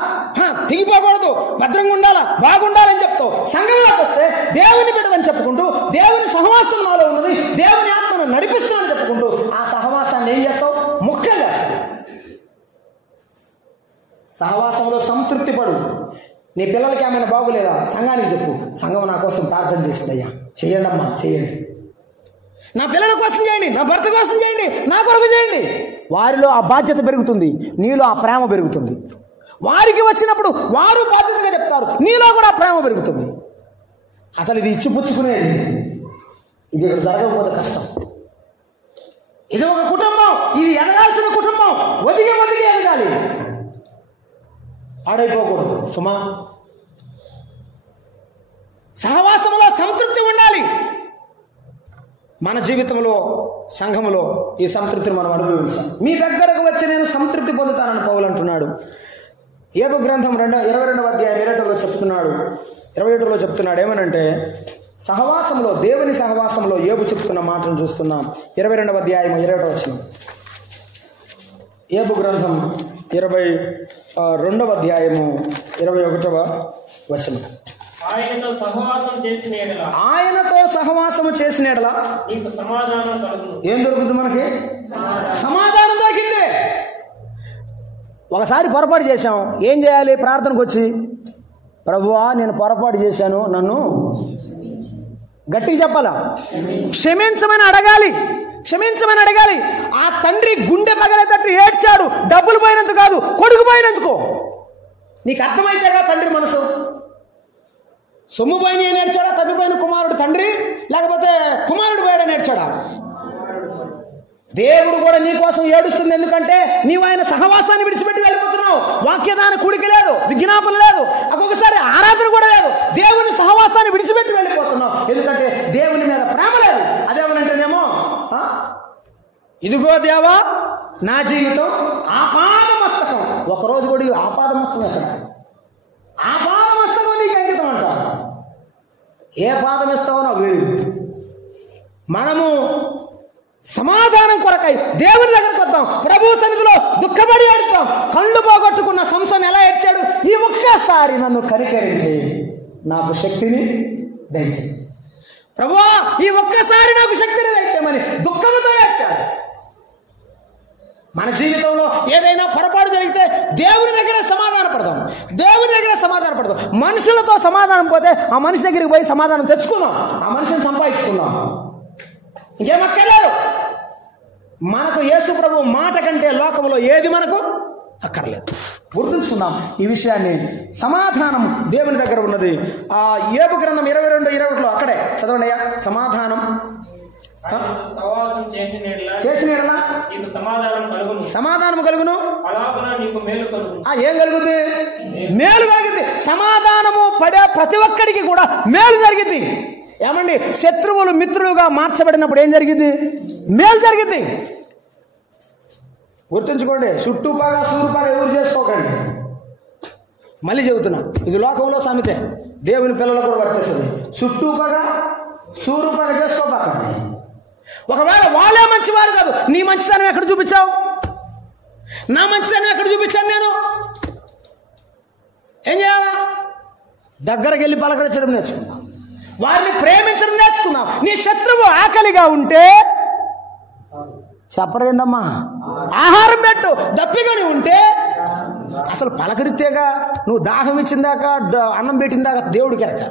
తెగిపోకూడదు, భద్రంగా ఉండాలా, బాగుండాలని చెప్తావు. సంఘంలోకి వస్తే దేవుని బిడ్డవని చెప్పుకుంటూ, దేవుని సహవాసం నాలో ఉన్నది, దేవుని ఆత్మను నడిపిస్తున్నాను చెప్పుకుంటూ ఆ సహవాసాన్ని ఏం చేస్తావు? ముఖ్యం చేస్తావు. సహవాసంలో సంతృప్తి పడు. నీ పిల్లలకి ఏమైనా బాగులేదా, సంఘానికి చెప్పు. సంఘం నా కోసం ప్రార్థన చేసిందయ్యా, చెయ్యండి అమ్మా, చెయ్యండి. నా పిల్లల కోసం చేయండి, నా భర్త కోసం చేయండి, నా కొరకు చేయండి. వారిలో ఆ బాధ్యత పెరుగుతుంది, నీలో ఆ ప్రేమ పెరుగుతుంది. వారికి వచ్చినప్పుడు వారు బాధ్యతగా చెప్తారు, నీలో కూడా ప్రేమ పెరుగుతుంది. అసలు ఇది ఇచ్చిపుచ్చుకునేది, ఇది ఇక్కడ జరగకపోతే కష్టం. ఇది ఒక కుటుంబం, ఇది ఎదగాల్సిన కుటుంబం. ఒదిగి ఎదగాలి, ఆడైపోకూడదు సుమా. సహవాసంలో సంతృప్తి ఉండాలి. మన జీవితంలో, సంఘములో ఈ సంతృప్తిని మనం అనుభవించాం. మీ దగ్గరకు వచ్చి నేను సంతృప్తి పొందుతానని పౌలు అంటున్నాడు. యోబు గ్రంథం 22వ అధ్యాయం 27లో చెప్తున్నాడు. 27లో చెప్తున్నాడు ఏమనంటే, సహవాసంలో, దేవుని సహవాసంలో యోబు చెప్తున్న మాటను చూస్తున్నాం. 22వ అధ్యాయం 21వ వచనం. యోబు గ్రంథం 22వ అధ్యాయము 21వ వచనం. ఆయనతో సహవాసము చేసిన ఎడల ఏం దొరుకుతుంది మనకి? సమాధానం దొరికింది. ఒకసారి పొరపాటు చేశాం, ఏం చేయాలి? ప్రార్థనకు వచ్చి, ప్రభువా నేను పొరపాటు చేశాను, నన్ను గట్టిగా చెప్పాలా, క్షమించమని అడగాలి. ఆ తండ్రి గుండె పగలేటట్టు ఏడ్చాడు, డబ్బులు పోయినందుకు కాదు, కొడుకు పోయినందుకు. నీకు అర్థమైతేగా తండ్రి మనసు. సొమ్ము పోయిన నేర్చాడా, తప్పిపోయిన కుమారుడు తండ్రి, లేకపోతే కుమారుడు పోయాడా నేర్చాడా? దేవుడు కూడా నీ కోసం ఏడుస్తుంది. ఎందుకంటే నీవు ఆయన సహవాసాన్ని విడిచిపెట్టి వెళ్ళిపోతున్నావు. వాక్యదాన కూడిక లేదు, విజ్ఞాపన లేదు, ఒక్కొక్కసారి ఆరాధన కూడా లేదు. దేవుని సహవాసాన్ని విడిచిపెట్టి వెళ్ళిపోతున్నావు, ఎందుకంటే దేవుని మీద ప్రేమ లేదు. అదేమనంటేనేమో, ఇదిగో దేవా నా జీవితం ఆపాదమస్తకం. ఒకరోజు కూడా ఆపాదమస్తకం ఎక్కడ? ఆపాదమస్తకం నీకు అంకితం అంట. ఏ పాదం ఇస్తావో నాకు తెలియదు. మనము సమాధానం కొరకై దేవుని దగ్గరకు వద్దాం. ప్రభు సన్నిధిలో దుఃఖపడి ఆడుతాం. కళ్ళు పోగొట్టుకున్న సంసోను ఎలా ఏడ్చాడు? ఈ ఒక్కసారి నన్ను కనికరించి నాకు శక్తిని దయచేయి ప్రభువా, ఈ ఒక్కసారి నాకు శక్తిని దయచేయమని దుఃఖంతో ఏడ్చాడు. మన జీవితంలో ఏదైనా పొరపాటు జరిగితే దేవుని దగ్గర సమాధాన పడదాం. దేవుని దగ్గర సమాధాన పడదాం. మనుషులతో సమాధానం పోతే ఆ మనిషి దగ్గరికి పోయి సమాధానం తెచ్చుకుందాం, ఆ మనిషిని సంపాదించుకుందాం. ఇంకేమక్కర్లేదు. మనకు యేసు ప్రభు మాట కంటే లోకంలో ఏది మనకు అక్కర్లేదు. గుర్తుంచుకుందాం ఈ విషయాన్ని. సమాధానం దేవుని దగ్గర ఉన్నది. ఆ యోబు గ్రంథం 22:21 అక్కడే చదవండి అయ్యా. సమాధానం చేసిన ఎడల సమాధానం కలుగును. ఏం కలుగుద్ది? మేలు కలిగింది. సమాధానము పడే ప్రతి ఒక్కడికి కూడా మేలు జరిగింది. ఏమండి, శత్రువులు మిత్రులుగా మార్చబడినప్పుడు ఏం జరిగింది? మేలు జరిగింది. గుర్తుంచుకోండి. చుట్టూపాగా సూరుపాగా ఎవరు చేసుకోకండి. మళ్ళీ చెబుతున్నా, ఇది లోకంలో సామెతే, దేవుని పిల్లలకు కూడా వర్తిస్తుంది. చుట్టూపాగా సూరుపాగా చేసుకోపాకండి. ఒకవేళ వాళ్ళే మంచివారు కాదు, నీ మంచితనం ఎక్కడ చూపించావు? నా మంచితనం ఎక్కడ చూపించాను నేను? ఏం చేయాలా? దగ్గరకు వెళ్ళి పలకరించడం నేర్చుకుందాం, వారిని ప్రేమించడం నేర్చుకుందాం. నీ శత్రువు ఆకలిగా ఉంటే చెప్పరేందమ్మా, ఆహారం పెట్టు. దప్పిగాని ఉంటే అసలు పలకరితేగా, నువ్వు దాహం ఇచ్చిందాక అన్నం పెట్టిందాక దేవుడికి ఎరక.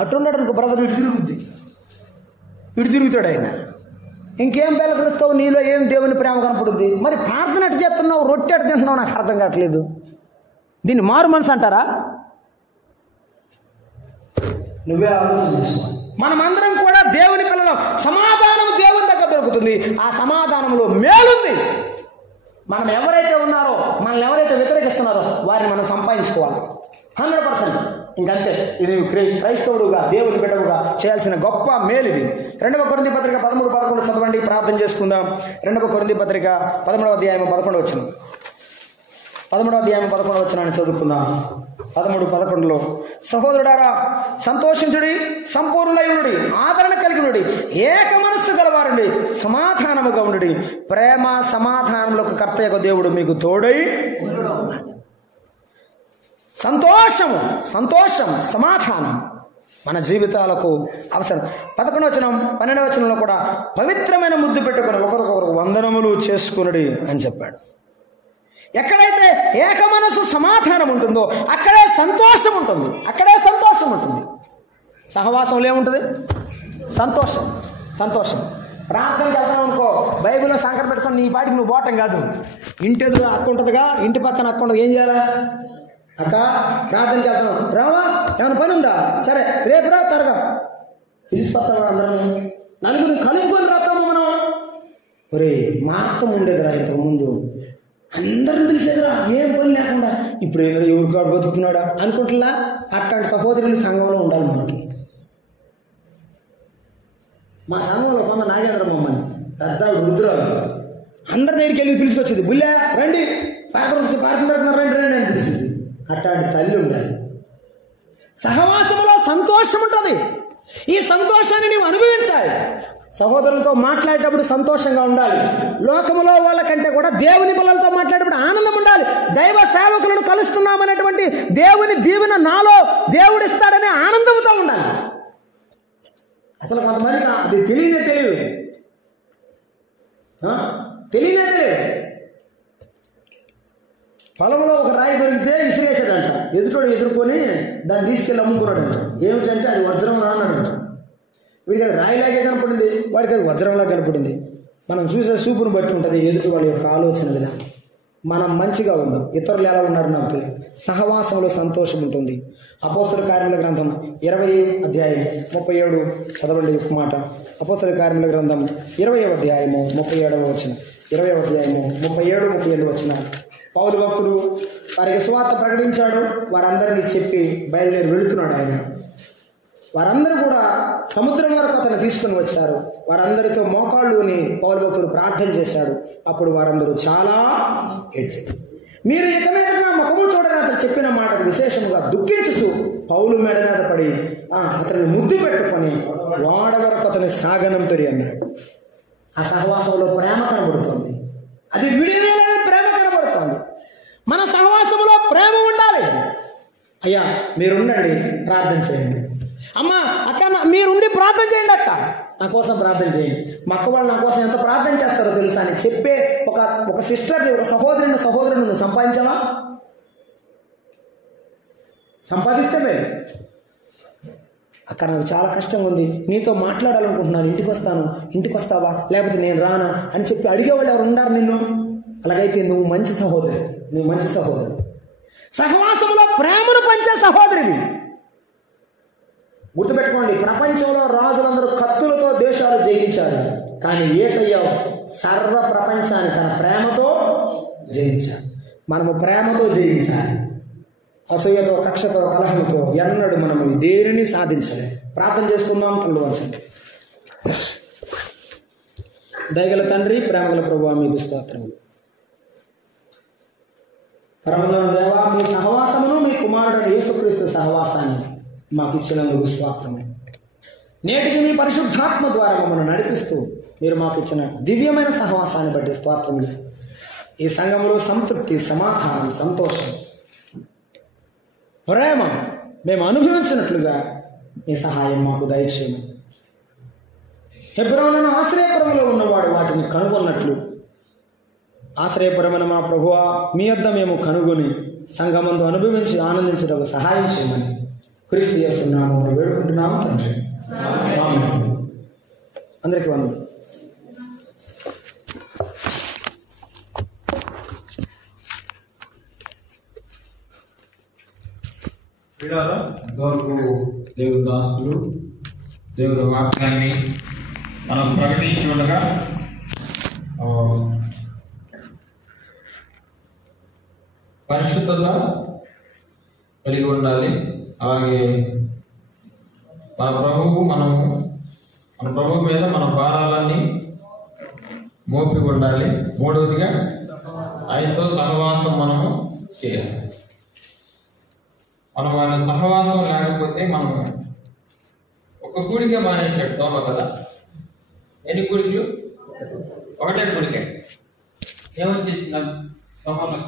అటున్నాడు అనుకో బ్రదర్, ఇటు తిరుగుతాడు ఆయన. ఇంకేం పలకరిస్తావు? నీలో ఏం దేవుని ప్రేమ కనపడుద్ది? మరి ప్రార్థన ఎట్టు చేస్తున్నావు, రొట్టె ఎట్టు తింటున్నావు? నాకు అర్థం కావట్లేదు. దీన్ని మారు మనసు అంటారా? నువ్వే ఆలోచన చేసుకోవాలి. మనమందరం కూడా దేవుని పిల్లలం. సమాధానం దేవుని దగ్గర దొరుకుతుంది. ఆ సమాధానంలో మేలుంది. మనం ఎవరైతే ఉన్నారో, మనల్ని ఎవరైతే వ్యతిరేకిస్తున్నారో వారిని మనం సంపాదించుకోవాలి 100%. ఇంకంతే. ఇది క్రైస్తవుడుగా, దేవుని బిడ్డవుగా చేయాల్సిన గొప్ప మేలు ఇది. 2 కొరింథీ పత్రిక 13:11 చదవండి, ప్రార్థన చేసుకుందాం. 2 కొరింథీ పత్రిక 13వ అధ్యాయం 11 వచనం. 13వ అధ్యాయం 11 వచనాన్ని చదువుకుందాం. 13:11 సహోదరుడారా, సంతోషించుడి, సంపూర్ణులై ఉండుడి, ఆదరణ కలిగి ఉండుడి, ఏక మనస్సు గలవారుండి, సమాధానముగా ఉండుడి. ప్రేమ సమాధానములకు కర్త యొక్క దేవుడు మీకు తోడై. సంతోషము, సంతోషం, సమాధానం మన జీవితాలకు అవసరం. 11వ వచనం 12వ వచనంలో కూడా పవిత్రమైన ముద్దు పెట్టుకుని ఒకరికొకరు వందనములు చేసుకునుడి అని చెప్పాడు. ఎక్కడైతే ఏక మనసు సమాధానం ఉంటుందో అక్కడే సంతోషం ఉంటుంది. అక్కడే సంతోషం ఉంటుంది. సహవాసంలో ఏముంటుంది? సంతోషం. సంతోషం. ప్రార్థనకి వెళ్తాం అనుకో, బైబిల్లో సంకర పెట్టుకొని నీ పాటికి నువ్వు పోవటం కాదు. ఇంటి ఎదురు అక్క ఉంటుందిగా, ఇంటి పక్కన అక్క ఉంటుంది. ఏం చేయాలా? అక్క ప్రార్థనకి వెళ్తాను, రావా, ఏమైనా పని ఉందా? సరే రేపు రా, త్వరగా తీసుకొస్తావా? అందరం నలుగురు కలుపుకొని రాస్తాము మనం. ఒరే మార్తం ఉండేదిరా ఇంతకుముందు, అందరిని పిలిచేదిరా, ఏం పని లేకుండా. ఇప్పుడు ఏదైనా ఎవరి కాడు బతుకుతున్నాడా అనుకుంటున్నా. అట్లాంటి సహోదరులు సంఘంలో ఉండాలి మనకి. మా సంఘంలో కొంత నాగేంద్ర మమ్మల్ని పెద్ద వృద్ధురాలు అందరి దగ్గరికి వెళ్ళి పిలుచుకొచ్చింది. బుల్లే రండి, పార్కులు పెడుతున్నారు, రండి రండి అని పిలిచింది. అట్లాంటి తల్లి ఉండాలి. సహవాసంలో సంతోషం ఉంటుంది. ఈ సంతోషాన్ని నీవు అనుభవించాలి. సహోదరులతో మాట్లాడేటప్పుడు సంతోషంగా ఉండాలి. లోకములో వాళ్ళకంటే కూడా దేవుని పిల్లలతో మాట్లాడేటప్పుడు ఆనందం ఉండాలి. దైవ సేవకులను కలుస్తున్నామనేటువంటి దేవుని దీవెన నాలో దేవుడిస్తాడనే ఆనందంతో ఉండాలి. అసలు కొంతమందికి అది తెలియనే తెలియదు. పొలంలో ఒక రాయి దొరికితే విసిరేసాడంట. ఎదుటోడు ఎదుర్కొని దాన్ని తీసుకెళ్ళి అమ్ముకున్నాడంట. ఏమిటంటే అది వజ్రం అన్నాడంట. వీడికి అది రాయిలాగే కనపడింది, వాడికి అది వజ్రంలా కనపడింది. మనం చూసే చూపును బట్టి ఉంటుంది ఎదుటి వాళ్ళ యొక్క ఆలోచనదిలా. మనం మంచిగా ఉందాం. ఇతరులు ఎలా ఉన్నారు నాకు తెలియదు. సహవాసంలో సంతోషం ఉంటుంది. అపోస్తలుల కార్యముల గ్రంథం 20వ అధ్యాయం 37 చదవండి ఒక మాట. అపోస్తలుల కార్యముల గ్రంథం 20వ అధ్యాయము 37వ వచనం. 20వ అధ్యాయము 37, 38 వచనాలు. పౌలు భక్తుడు వారికి సువార్త ప్రకటించాడు. వారందరినీ చెప్పి బయలుదేరి వెళుతున్నాడు ఆయన. వారందరూ కూడా సముద్రం వరకు అతను తీసుకుని వచ్చారు. వారందరితో మోకాళ్ళుని పౌలు భక్తుడు ప్రార్థన చేశాడు. అప్పుడు వారందరూ చాలా ఏడ్చారు. మీరు ఇక మీద నా ముఖము చూడని అతను చెప్పిన మాటకు విశేషముగా దుఃఖించుచు పౌలు మెడ మీద పడి అతన్ని ముద్దు పెట్టుకొని ఓడ వరకు అతని సాగనంపరి అన్నాడు. ఆ సహవాసంలో ప్రేమ కనబడుతోంది. అది విడిదైన ప్రేమ కనబడుతోంది. మన సహవాసంలో ప్రేమ ఉండాలి. అయ్యా మీరుండండి, ప్రార్థన చేయండి. అమ్మ అక్క మీరుండి ప్రార్థన చేయండి, అక్క నా కోసం ప్రార్థన చేయండి. మా అక్క వాళ్ళు నా కోసం ఎంత ప్రార్థన చేస్తారో తెలుసా అని చెప్పే ఒక సిస్టర్ని, ఒక సహోదరుని నువ్వు సంపాదించావా? సంపాదిస్తే మేలు. అక్క నాకు చాలా కష్టంగా ఉంది, నీతో మాట్లాడాలనుకుంటున్నాను, ఇంటికి వస్తావా, లేకపోతే నేను రానా అని చెప్పి అడిగేవాళ్ళు ఎవరు ఉన్నారు నిన్ను? అలాగైతే నువ్వు మంచి సహోదరుడు. సహవాసంలో ప్రేమను పంచే సహోదరివి. గుర్తుపెట్టుకోండి, ప్రపంచంలో రాజులందరూ కత్తులతో దేశాలు జయించారు, కానీ యేసయ్య సర్వ ప్రపంచాన్ని తన ప్రేమతో జయించాడు. మనము ప్రేమతో జయించాలి. అసూయతో, కక్షతో, కలహంతో ఎన్నడూ మనము దేనిని సాధించలే. ప్రార్థన చేసుకుందాం. కళ్ళు వంచండి. దయగల తండ్రి, ప్రేమగల ప్రభువా, మీకు స్తోత్రములు. పరమోన్నత దేవా, మీ సహవాసమును మీ కుమారుడు యేసుక్రీస్తు సహవాసాన్ని మాకు ఇచ్చినందుకు స్తోత్రము. నేటికి మీ పరిశుద్ధాత్మ ద్వారా మమ్మల్ని నడిపిస్తూ మీరు మాకు ఇచ్చిన దివ్యమైన సహవాసాన్ని బట్టి స్తోత్రములు. ఈ సంఘంలో సంతృప్తి, సమాధానం, సంతోషం, ప్రేమ మేము అనుభవించినట్లుగా మీ సహాయం మాకు దయచేయము. హెబ్రోనును ఆశ్రయపురంలో ఉన్నవాడు వాటిని కనుగొన్నట్లు ఆశ్రయపురమైన మా ప్రభువా, మీ వద్ద మేము కనుగొని సంఘమందు అనుభవించి ఆనందించడానికి సహాయం చేయమని క్రీస్తు యేసు నామమున వేడుకుంటున్నాము తండ్రి. ఆమేన్. అందరికీ వందనాలు. దేవుని దాసులు దేవుని వాక్యాన్ని మనం ప్రకటించి ఉండగా పరిశుద్ధత కలిగి ఉండాలి. అలాగే మన ప్రభువు మీద మన భారాలన్నీ మోపి ఉండాలి. మూడవదిగా ఆయనతో సహవాసం మనము చేయాలి. మనం ఆయన సహవాసం లేకపోతే మనం ఒక కూడికే మానేసాడు తోమ కదా. ఎన్ని కూడికలు? ఒకటే కూడికే. ఏమొచ్చేసింది తోమలో?